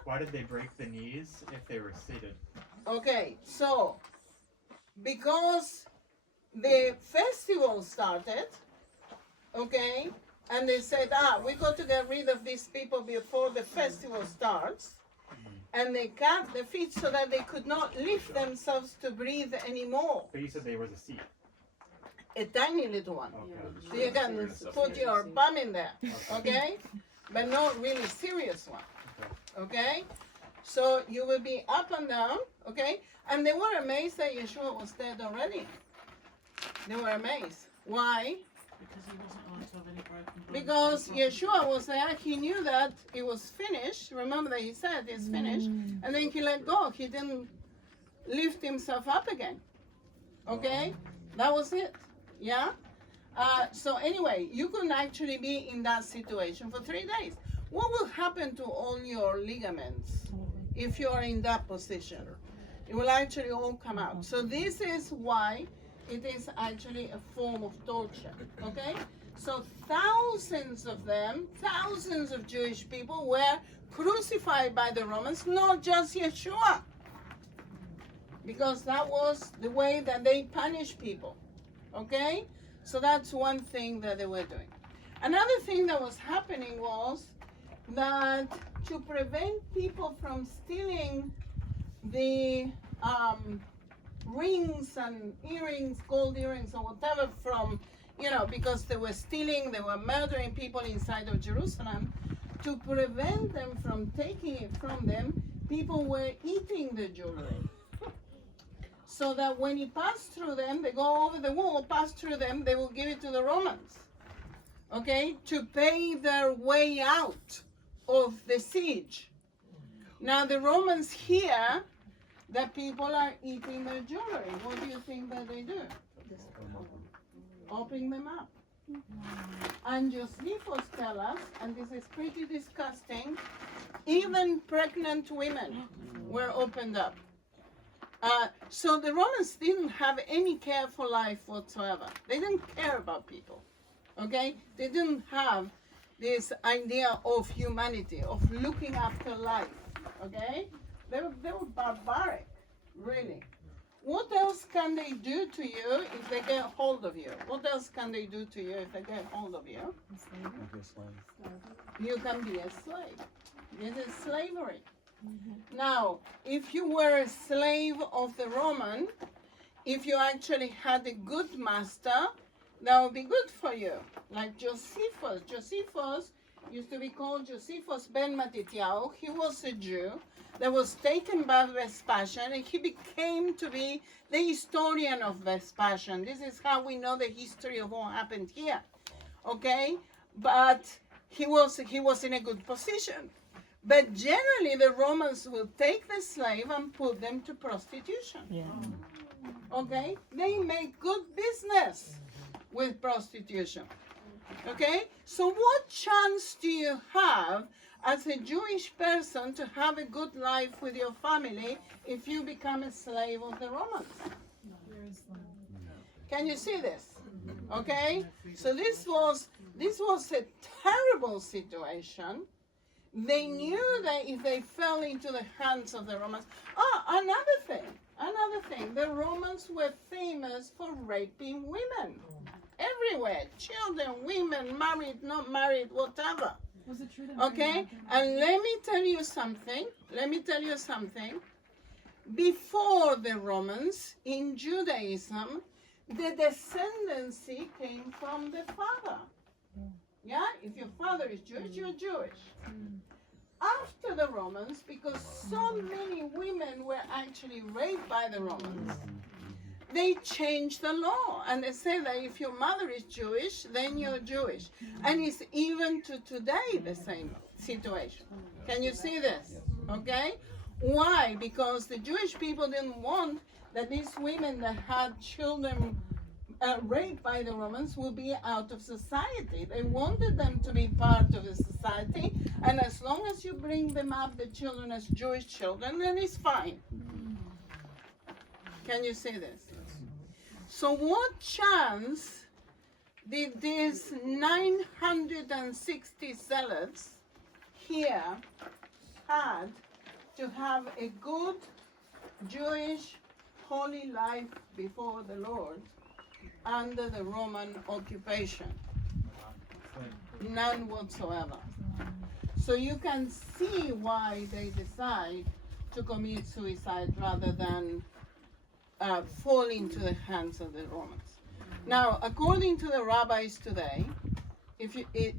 Why did they break the knees if they were seated? Okay, so because the festival started, okay, and they said, we got to get rid of these people before the festival starts, and they cut the feet so that they could not lift themselves to breathe anymore. But you said they were the seat. A tiny little one. Okay. So you can put your bum in there, okay? But not really serious one, okay? So you will be up and down, okay? And they were amazed that Yeshua was dead already. They were amazed. Why? Because he wasn't allowed to have any broken bones. Because Yeshua was there, he knew that it was finished. Remember that he said it's finished. And then he let go. He didn't lift himself up again. Okay? That was it. Yeah? So anyway, you can actually be in that situation for 3 days. What will happen to all your ligaments if you are in that position? It will actually all come out. So this is why It is actually a form of torture, okay? So thousands of them, thousands of Jewish people were crucified by the Romans, not just Yeshua, because that was the way that they punish people, okay? So that's one thing that they were doing. Another thing that was happening was that to prevent people from stealing the rings and earrings, gold earrings or whatever from, because they were stealing, they were murdering people inside of Jerusalem, to prevent them from taking it from them, people were eating the jewelry. So that when he passed through them, they go over the wall, pass through them, they will give it to the Romans, okay, to pay their way out of the siege. Now the Romans hear that people are eating their jewelry. What do you think that they do? Open them up. And Josephus tells us, and this is pretty disgusting, even pregnant women were opened up. So the Romans didn't have any care for life whatsoever. They didn't care about people, okay? They didn't have this idea of humanity, of looking after life, okay? They were barbaric, really. What else can they do to you if they get hold of you? What else can they do to you if they get hold of you? You can be a slave. This is slavery. Now, if you were a slave of the Roman, if you actually had a good master, that would be good for you. Like Josephus. Josephus used to be called Josephus ben Matityahu. He was a Jew that was taken by Vespasian, and he became to be the historian of Vespasian. This is how we know the history of what happened here, okay? But he was in a good position. But generally, the Romans will take the slave and put them to prostitution. Yeah. Okay? They make good business with prostitution. Okay? So what chance do you have as a Jewish person to have a good life with your family if you become a slave of the Romans? Can you see this? Okay? So this was a terrible situation. They knew that if they fell into the hands of the Romans. Another thing, the Romans were famous for raping women. Everywhere, children, women, married, not married, whatever. Was it true that okay? And let me tell you something. Before the Romans, in Judaism, the descendancy came from the father. Yeah? If your father is Jewish, you're Jewish. After the Romans, because so many women were actually raped by the Romans, they changed the law, and they say that if your mother is Jewish, then you're Jewish. And it's even to today the same situation. Can you see this? Okay? Why? Because the Jewish people didn't want that these women that had children raped by the Romans would be out of society. They wanted them to be part of the society, and as long as you bring them up, the children, as Jewish children, then it's fine. Can you see this? So what chance did these 960 zealots here had to have a good Jewish holy life before the Lord under the Roman occupation? None whatsoever. So you can see why they decide to commit suicide rather than fall into the hands of the Romans. Now, according to the rabbis today, it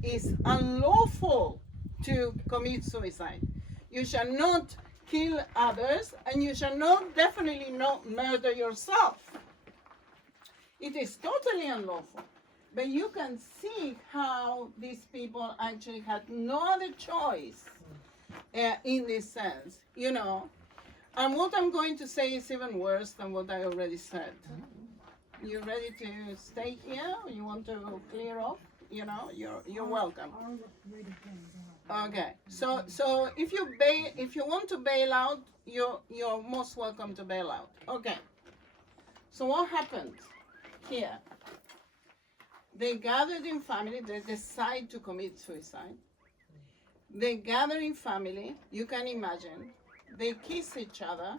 is unlawful to commit suicide. You shall not kill others, and you shall definitely not murder yourself. It is totally unlawful. But you can see how these people actually had no other choice in this sense, And what I'm going to say is even worse than what I already said. You ready to stay here, or you want to clear off? You're welcome. Okay. So if you want to bail out, you're most welcome to bail out. Okay. So what happened? here. They gathered in family, they decide to commit suicide. They gather in family, you can imagine. They kiss each other.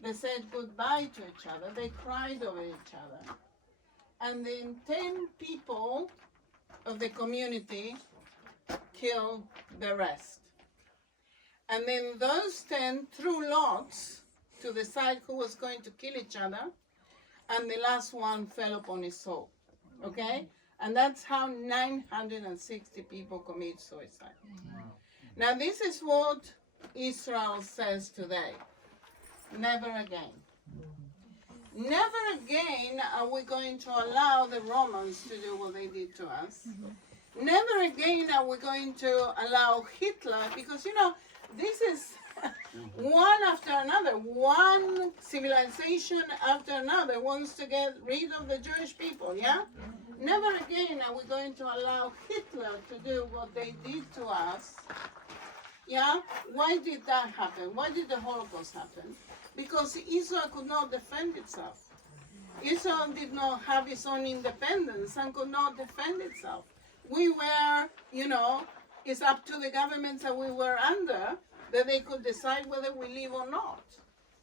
They said goodbye to each other. They cried over each other. And then 10 people of the community killed the rest. And then those 10 threw lots to decide who was going to kill each other. And the last one fell upon his soul. Okay? And that's how 960 people commit suicide. Now this is what Israel says today. Never again. Never again are we going to allow the Romans to do what they did to us. Never again are we going to allow Hitler, because you know, this is one after another. One civilization after another wants to get rid of the Jewish people, yeah? Never again are we going to allow Hitler to do what they did to us. Yeah? Why did that happen? Why did the Holocaust happen? Because Israel could not defend itself. Israel did not have its own independence and could not defend itself. We were, you know, it's up to the governments that we were under that they could decide whether we leave or not.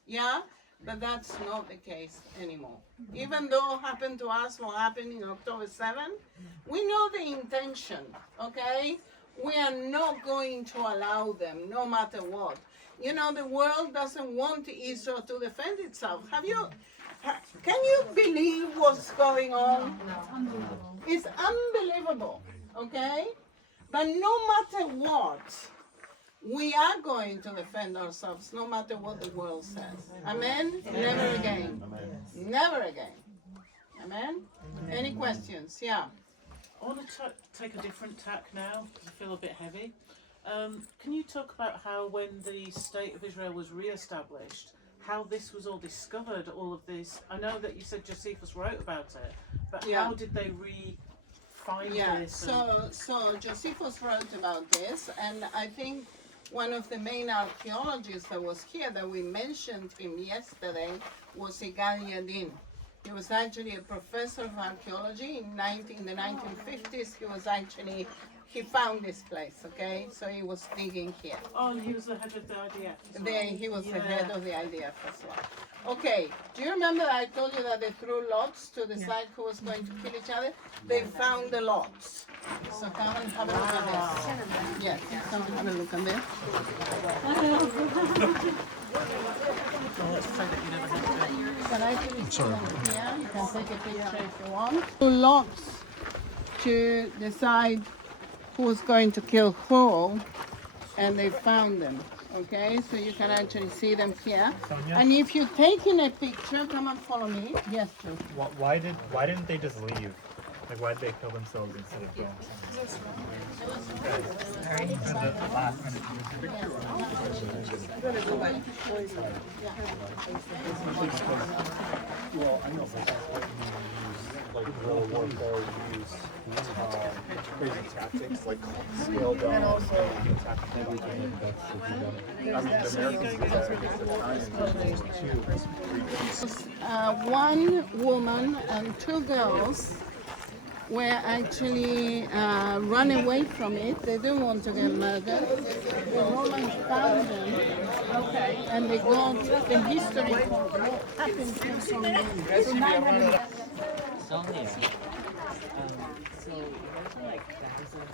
Yeah? But that's not the case anymore. Even though it happened to us, what happened in October 7, we know the intention, okay? We are not going to allow them, no matter what. You know, the world doesn't want Israel to defend itself. Can you believe what's going on? It's unbelievable, okay? But no matter what, we are going to defend ourselves, no matter what the world says. Amen? Never again. Never again. Amen? Any questions? Yeah. I want to take a different tack now, because I feel a bit heavy. Can you talk about how when the State of Israel was re-established, how this was all discovered, all of this? I know that you said Josephus wrote about it, but how did they find this? So Josephus wrote about this, and I think one of the main archaeologists that was here, that we mentioned him yesterday, was Igal Yadin. He was actually a professor of archaeology in the 1950s. He found this place, okay? So he was digging here. Oh, he was the head of the IDF as well. He was the head of the IDF as well. Okay, do you remember I told you that they threw lots to decide who was going to kill each other? They found the lots. So come and have a look at this. Yes, come and have a look at this. Can I finish them here? You can take a picture if you want. Two lots to decide who's going to kill who, and they found them. Okay, so you can actually see them here. Shonya? And if you're taking a picture, come and follow me. Yes, please. Why didn't they just leave? Like, why did they kill themselves instead of going? Well, I know like guerrilla warfare use crazy tactics, like scale down everything. I mean, the Americans one woman and two girls were actually run away from it. They didn't want to get murdered. The Romans found them, okay, and they got the history of what happened to some men. So 900. So there's like thousands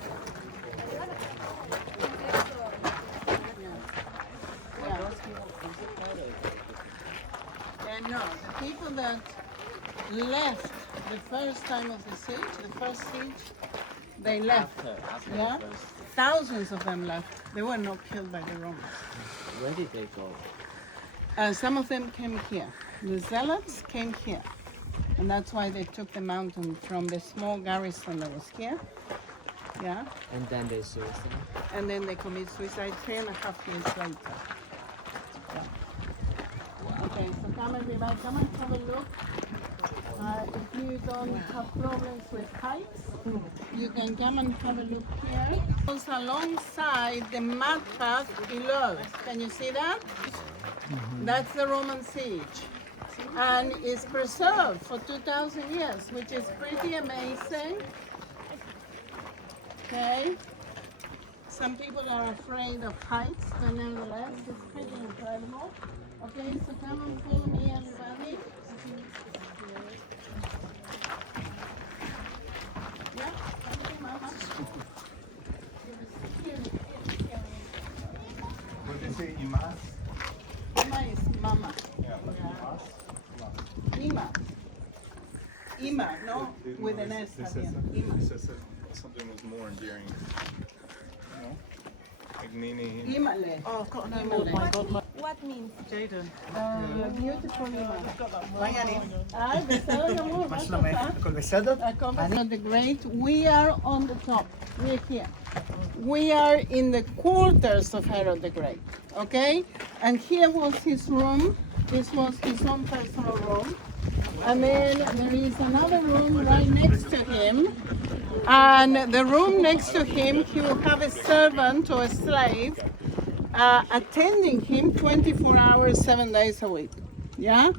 No, the people that left the first time of the siege, the first siege, they left. Yeah, thousands of them left. They were not killed by the Romans. Where did they go? Some of them came here. The Zealots came here. And that's why they took the mountain from the small garrison that was here. Yeah. And then they suicide. And then they commit suicide 3.5 years later. Yeah. Okay, so come everybody, come and have a look. If you don't have problems with heights, you can come and have a look here. Goes alongside the mud path below. Can you see that? That's the Roman siege. and is preserved for 2,000 years, which is pretty amazing. Okay. Some people are afraid of heights, but nevertheless, it's pretty incredible. Okay, so come and follow me, everybody. Yeah, thank you, Mama. What did they say, Imas? Mama is Mama. Yeah, but Imas? Ima. Ima, no? With an S at the end. Ima. This is something was more endearing. You know? Like meaning. Imale. Oh, I've got a name. Oh my God. What means? Jaden. Beautiful Ima. Ay, besado de amor. Masada the Great. We are on the top. We're here. We are in the quarters of Herod the Great. Okay? And here was his room. This was his own personal room. And then there is another room right next to him. And the room next to him, he will have a servant or a slave attending him 24 hours, 7 days a week. Yeah?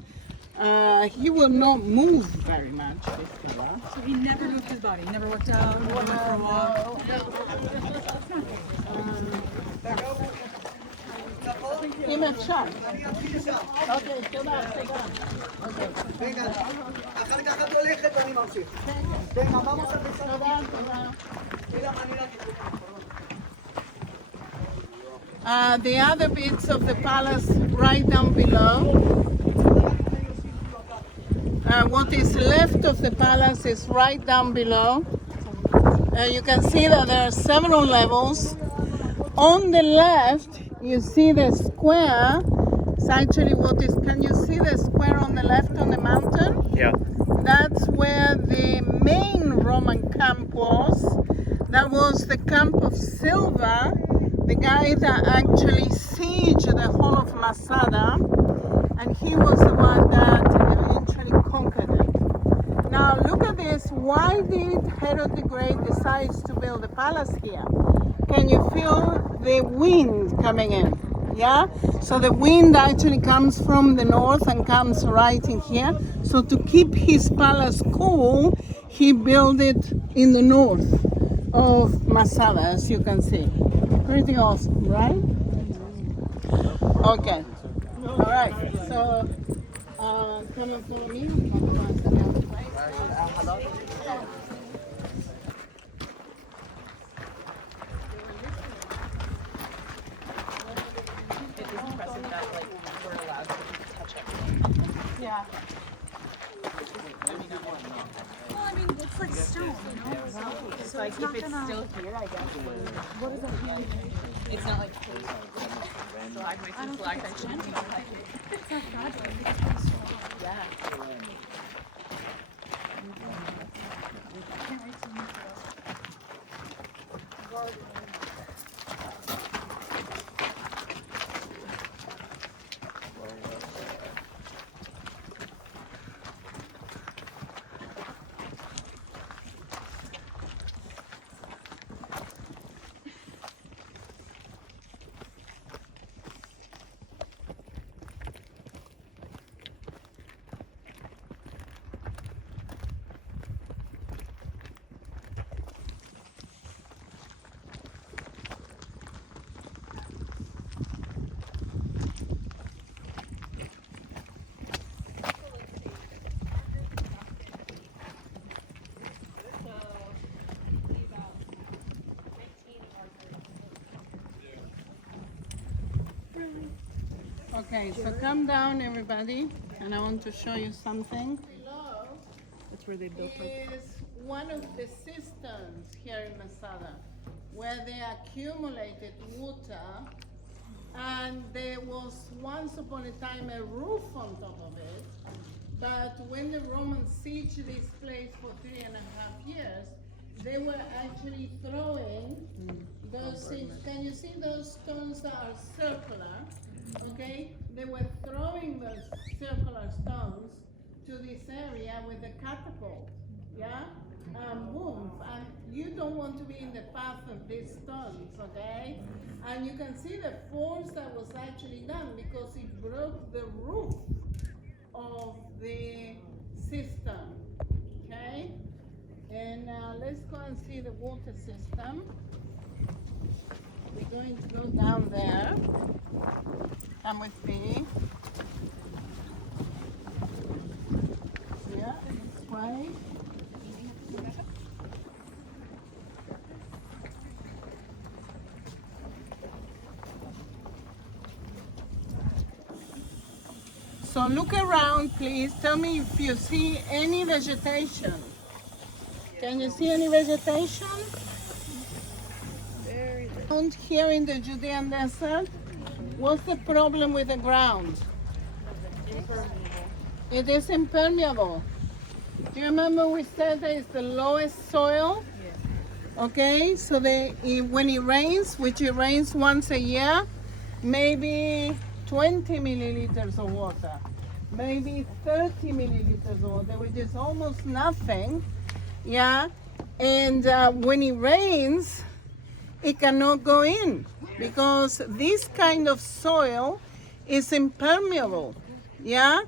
He will not move very much, this fella. So he never moved his body, he never worked out, never went for a walk. Give him a shot. Okay, sit down, sit down. Okay. The other bits of the palace right down below. What is left of the palace is right down below. You can see that there are several levels. On the left, you see the square. It's actually what is, can you see the square on the left on the mountain? Yeah. That's where the main Roman camp was. That was the camp of Silva, the guy that actually sieged the whole of Masada, and he was the one that eventually conquered it. Now look at this. Why did Herod the Great decide to build a palace here? Can you feel the wind coming in? Yeah? So the wind actually comes from the north and comes right in here. So to keep his palace cool, he built it in the north of Masada, as you can see. Pretty awesome, right? Okay. All right. So come and follow me. Yeah. Well, I mean, it's like stone, you know? It's So like it's if not it's gonna... still here, I guess. What does that mean? It's not like stalagmites and stalactites shouldn't be like. It's not fragile, it's not strong. Yeah. Can't wait to meet you. Okay, so come down, everybody, and I want to show you something. Below That's where they built it. is one of the cisterns here in Masada, where they accumulated water, and there was once upon a time a roof on top of it. But when the Romans sieged this place for 3.5 years, they were actually throwing those things. Can you see those stones that are circular? Okay, they were throwing those circular stones to this area with a catapult, yeah? Boom, and you don't want to be in the path of these stones, okay? And you can see the force that was actually done because it broke the roof of the system, okay? And let's go and see the water system. We're going to go down there. Come with me. Yeah, this way. So look around, please. Tell me if you see any vegetation. Can you see any vegetation? Very little. Here in the Judean desert, what's the problem with the ground? It is impermeable. Do you remember we said that it's the lowest soil? Yeah. Okay, so when it rains, which it rains once a year, maybe 20 milliliters of water, maybe 30 milliliters of water, which is almost nothing, yeah? And when it rains, it cannot go in because this kind of soil is impermeable, yeah?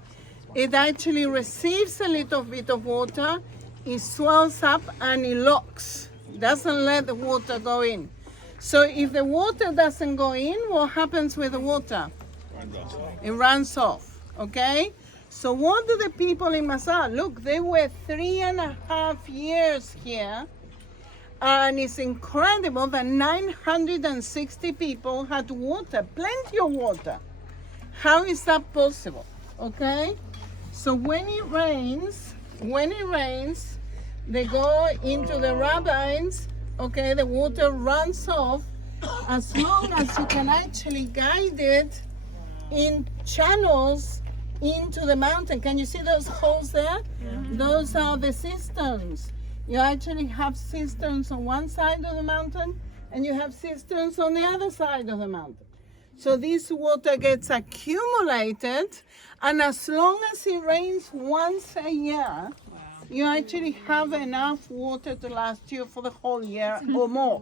It actually receives a little bit of water, it swells up and it locks, doesn't let the water go in. So if the water doesn't go in, what happens with the water? It runs off, okay? So what do the people in Masada, look, they were 3.5 years here, and it's incredible that 960 people had water, plenty of water. How is that possible, okay? So when it rains, they go into the ravines, okay, the water runs off as long as you can actually guide it in channels into the mountain. Can you see those holes there? Mm-hmm. Those are the cisterns. You actually have cisterns on one side of the mountain and you have cisterns on the other side of the mountain. So this water gets accumulated, and as long as it rains once a year, you actually have enough water to last you for the whole year or more,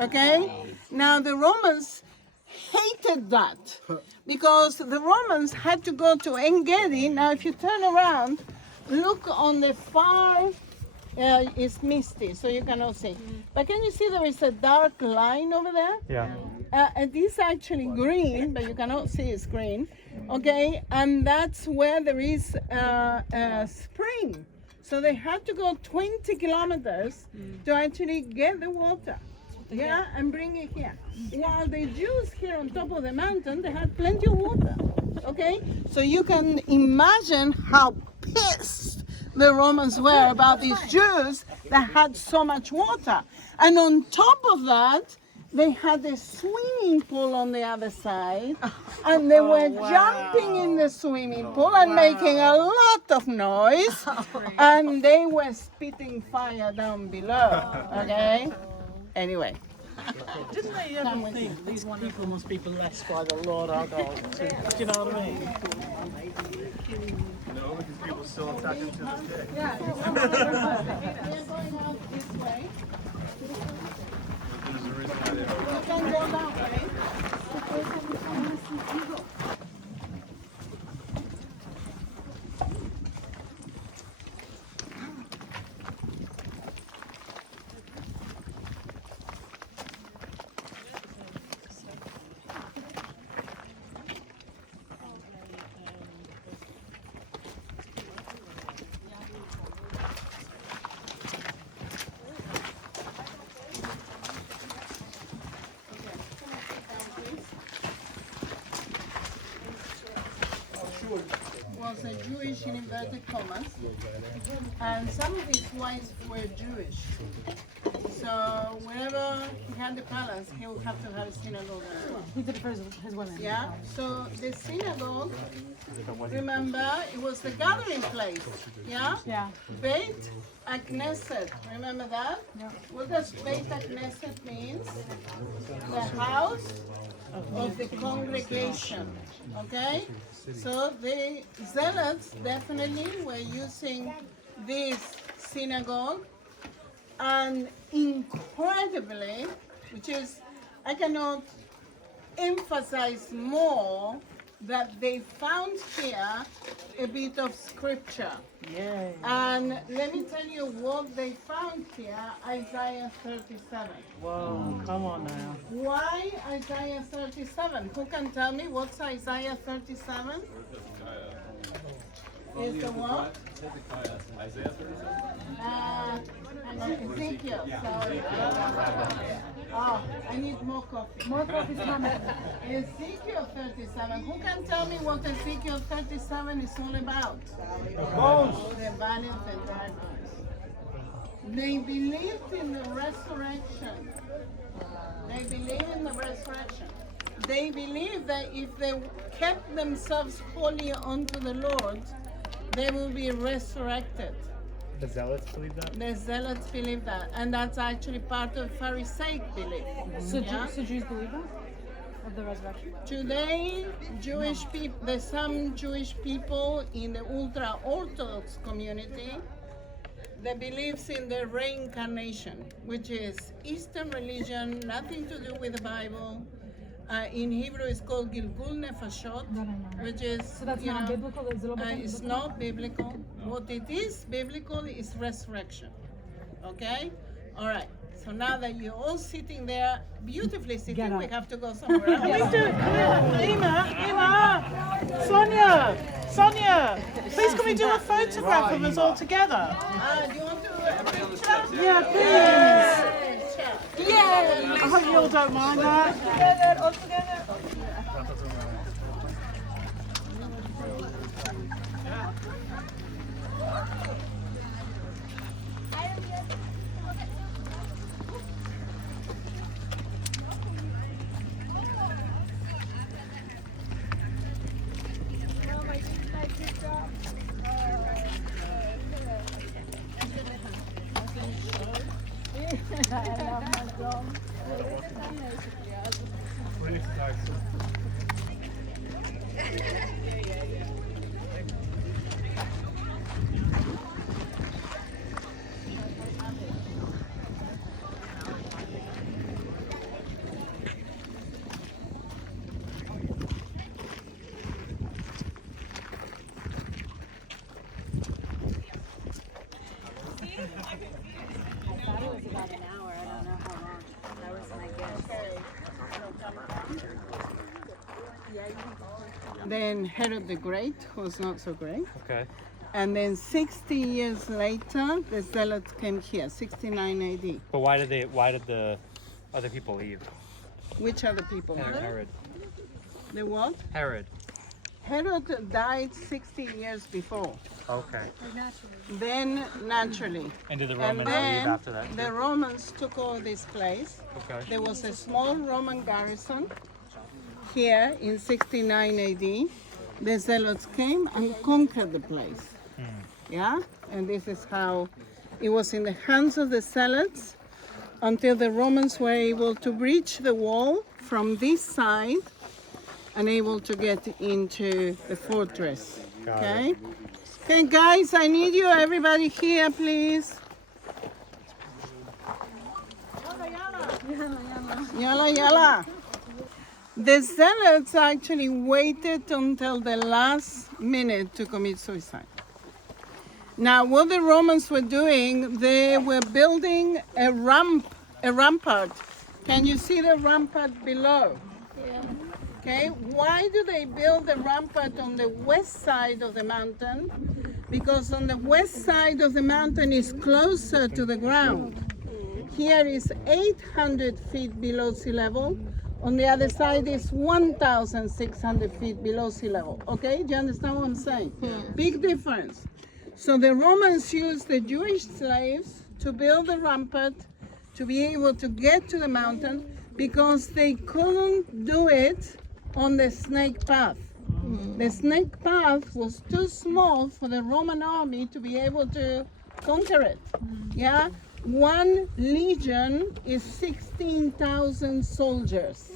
okay? Now the Romans hated that because the Romans had to go to En-Gedi. Now if you turn around, look on the far, it's misty so you cannot see. But can you see there is a dark line over there? Yeah. It is actually green, but you cannot see it's green, okay? And that's where there is a spring. So they had to go 20 kilometers to actually get the water, yeah, and bring it here. While the Jews here on top of the mountain, they had plenty of water, okay? So you can imagine how pissed the Romans were about these Jews that had so much water. And on top of that, they had a swimming pool on the other side, and they were jumping in the swimming pool and making a lot of noise, and they were spitting fire down below, okay? Anyway. Didn't they ever think these people must be blessed by the Lord our God? Do you know what I mean? No, because people still attack him to this day. Yeah, we're going out this way. There's a reason why they We can go that way. Was a Jewish in inverted commas, and some of his wives were Jewish. So whenever he had the palace, he would have to have a synagogue as well. He did it for his women. Yeah, so the synagogue, remember, it was the gathering place, yeah? Yeah. Beit HaKnesset, remember that? Yeah. What does Beit HaKnesset means? The house of the congregation, okay? So the Zealots definitely were using this synagogue, and incredibly, which is, I cannot emphasize more that they found here a bit of scripture. Yay. And let me tell you what they found here, Isaiah 37. Whoa, come on now. Why Isaiah 37? Who can tell me what's Isaiah 37? Is the what? Isaiah 37? Ezekiel, sorry. Oh, I need more coffee. More coffee coming. Ezekiel 37. Who can tell me what Ezekiel 37 is all about? The valley of the dry bones. They believed in the resurrection. They believe in the resurrection. They believe that if they kept themselves holy unto the Lord, they will be resurrected. The Zealots believe that? The Zealots believe that, and that's actually part of Pharisaic belief. So, so Jews believe that? Of the resurrection? Today, Jewish people, there's some Jewish people in the ultra-Orthodox community that believes in the reincarnation, which is Eastern religion, nothing to do with the Bible. In Hebrew, it's called Gilgul Nefashot, which is, so that's not biblical? It's not biblical. What it is biblical is resurrection. Okay? All right. So now that you're all sitting there, beautifully sitting, we have to go somewhere else. Can we do Ima, Shonya, please can we do a photograph of us all together? Do you want to? Yeah, please. Yeah. I hope you all don't mind that. All together. Then Herod the Great, who's not so great. Okay. And then 60 years later, the Zealots came here, 69 AD. But why did the other people leave? Which other people? Herod. The what? Herod. Herod died 60 years before. Okay. Then naturally. And did the Romans leave then after that? The Romans took over this place. Okay. There was a small Roman garrison here in 69 AD. The Zealots came and conquered the place. Yeah? And this is how it was in the hands of the Zealots until the Romans were able to breach the wall from this side and able to get into the fortress. Okay? Okay, guys, I need you, everybody here, please. Yalla, yalla. The Zealots actually waited until the last minute to commit suicide. Now, what the Romans were doing, they were building a rampart. Can you see the rampart below? Yeah. Okay, why do they build the rampart on the west side of the mountain? Because on the west side of the mountain is closer to the ground. Here is 800 feet below sea level. On the other side is 1,600 feet below sea level. Okay, do you understand what I'm saying? Big difference. So the Romans used the Jewish slaves to build the rampart to be able to get to the mountain because they couldn't do it on the snake path. The snake path was too small for the Roman army to be able to conquer it. Yeah, one legion is 16,000 soldiers.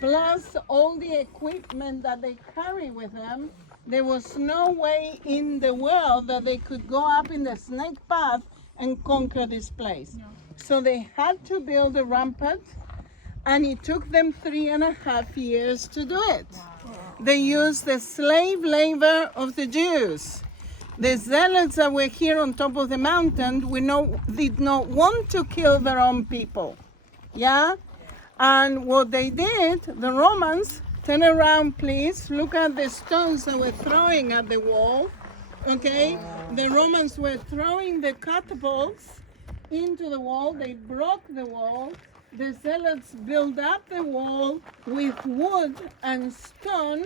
Plus all the equipment that they carry with them. There was no way in the world that they could go up in the snake path and conquer this place. So they had to build a rampart, and it took them 3.5 years to do it. they used the slave labor of the Jews. The zealots that were here on top of the mountain did not want to kill their own people. Yeah? And what they did, the Romans, turn around please, look at the stones that were throwing at the wall. Okay? The Romans were throwing the catapults into the wall, they broke the wall. The zealots built up the wall with wood and stone.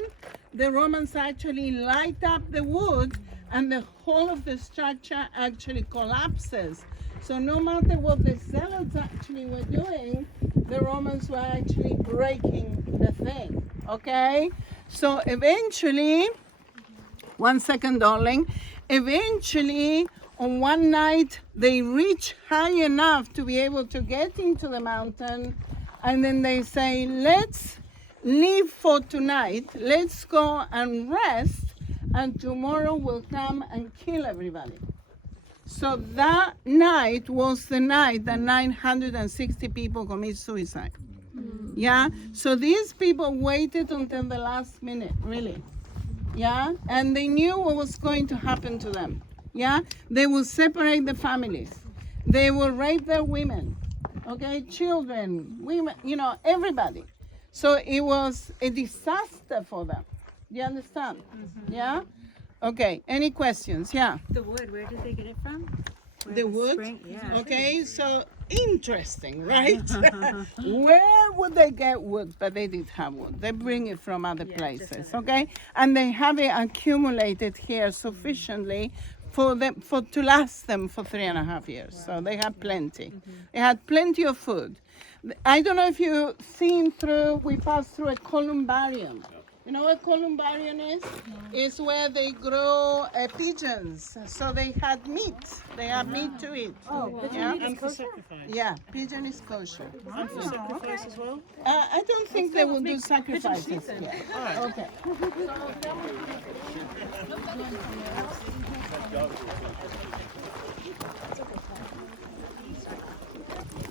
The Romans actually light up the wood and the whole of the structure actually collapses. So no matter what the zealots actually were doing, the Romans were actually breaking the thing, okay? So eventually, 1 second, darling, eventually on one night they reach high enough to be able to get into the mountain, and then they say, let's leave for tonight, let's go and rest, and tomorrow we'll come and kill everybody. So that night was the night that 960 people commit suicide. Yeah, so these people waited until the last minute, really. Yeah, and they knew what was going to happen to them. Yeah, they will separate the families. They will rape their women, okay, children, women, you know, everybody. So it was a disaster for them. Do you understand? Yeah? Okay, any questions? Yeah. The wood, where did they get it from? Where The was wood? spring? Yeah. Okay, so interesting, right? Where would they get wood? But they did have wood. They bring it from other places, okay? And they have it accumulated here sufficiently to last them for 3.5 years. So they had plenty. They had plenty of food. I don't know if you've seen we passed through a columbarium. You know what columbarium is? It's where they grow pigeons. So they had meat. They have meat to eat. Oh, pigeon meat is kosher? Yeah, pigeon is kosher. And for sacrifice as well? I don't think they will do sacrifices pigeon yet. All right. Okay.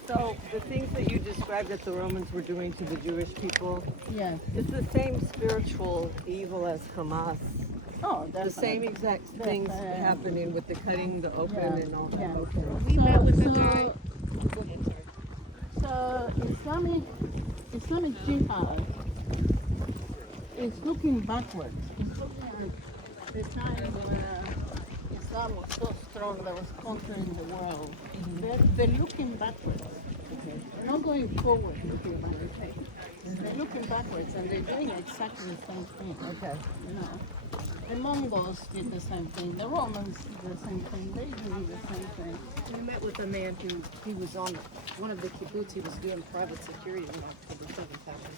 So the things that you described that the Romans were doing to the Jewish people, yes, it's the same spiritual evil as Hamas. Oh, the same exact things happening with the cutting the open and all that. Yeah. Okay. We met with the guy. So Islamic Jihad is looking backwards. It's looking at the time when Islam was so strong that was conquering the world. They're looking backwards. They're not going forward looking at the thing. They're looking backwards and they're doing exactly the same thing. Okay. You know. The Mongols did the same thing. The Romans did the same thing. They do the same thing. We met with a man he was on one of the kibbutz. He was doing private security when October 7th happened.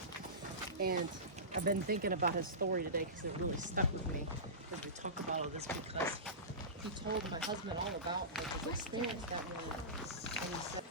And I've been thinking about his story today because it really stuck with me as we talked about all this, because he told my husband all about the experience that when he said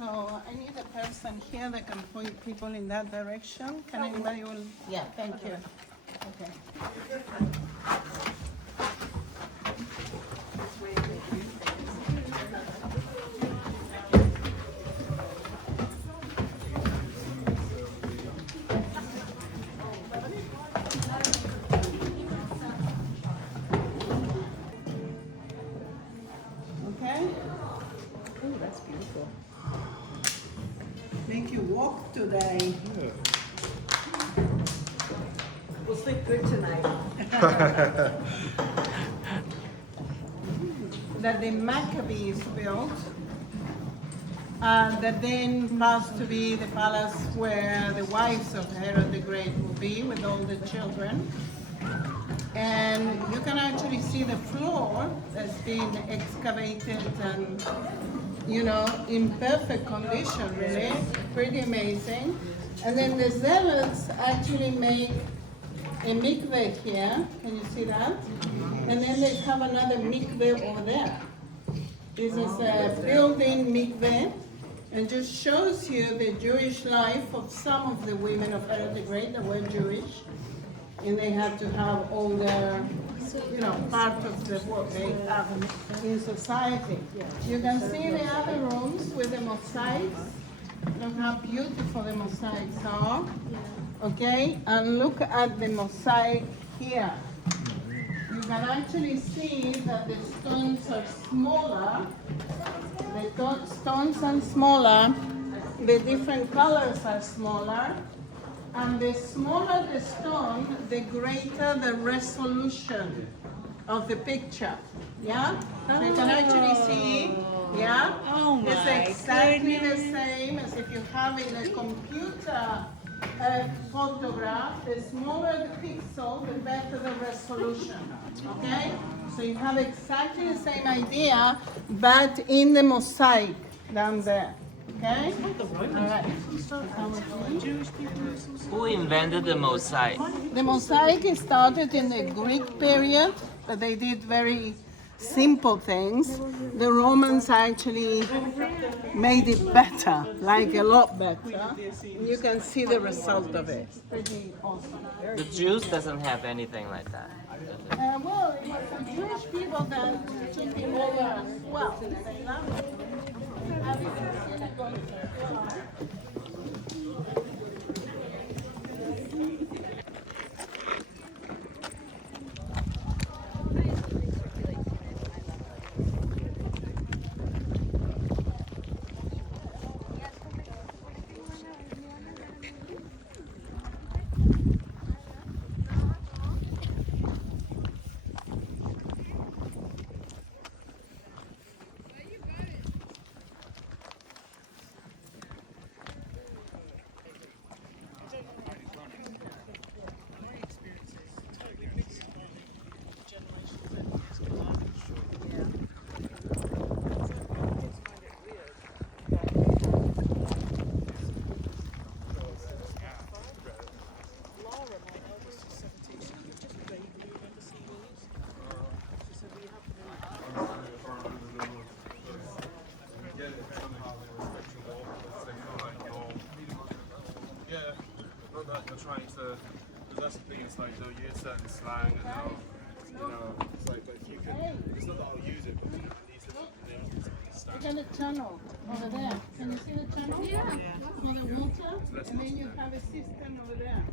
So I need a person here that can point people in that direction. Can anybody will? Yeah, thank you. Okay. Okay. oh, that's beautiful. Make you walk today. We'll sleep good tonight. That the Maccabees built, that then passed to be the palace where the wives of Herod the Great will be with all the children. And you can actually see the floor that's been excavated and, you know, in perfect condition, really. Pretty amazing. And then the zealots actually make a mikveh here. Can you see that? And then they have another mikveh over there. This is a built-in mikveh, and just shows you the Jewish life of some of the women of Herod the Great that were Jewish. and they have to have all their, part of the work they have in society. You can see the other rooms with the mosaics. Look how beautiful the mosaics are. Okay, and look at the mosaic here. You can actually see that the stones are smaller. The stones are smaller. The different colors are smaller. And the smaller the stone, the greater the resolution of the picture. Yeah? So you can actually see, yeah? Oh it's my exactly the same as if you have in a computer photograph. The smaller the pixel, the better the resolution. Okay? So you have exactly the same idea, but in the mosaic down there. Okay? All right. Who invented the mosaic? The mosaic started in the Greek period, but they did very simple things. The Romans actually made it better, like a lot better. You can see the result of it. Pretty awesome. The Jews doesn't have anything like that. Well, it was the Jewish people that took it over as well. They loved it. You're trying to, because that's the thing, it's like they'll use certain slang and they'll, it's like if you can, it's not that I'll use it, but these are Look at the tunnel over there. Can you see the tunnel? Yeah. For the water, and then you have a system over there.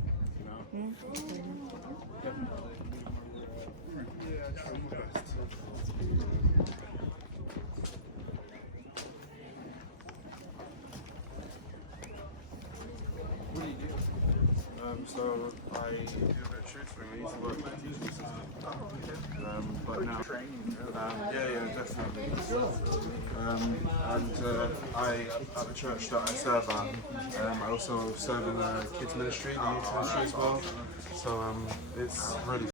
So I do a bit of tutoring. I used to work with a teaching assistant. But now, yeah, definitely. And I, at the church that I serve at, I also serve in the kids ministry, the youth ministry as well. So it's really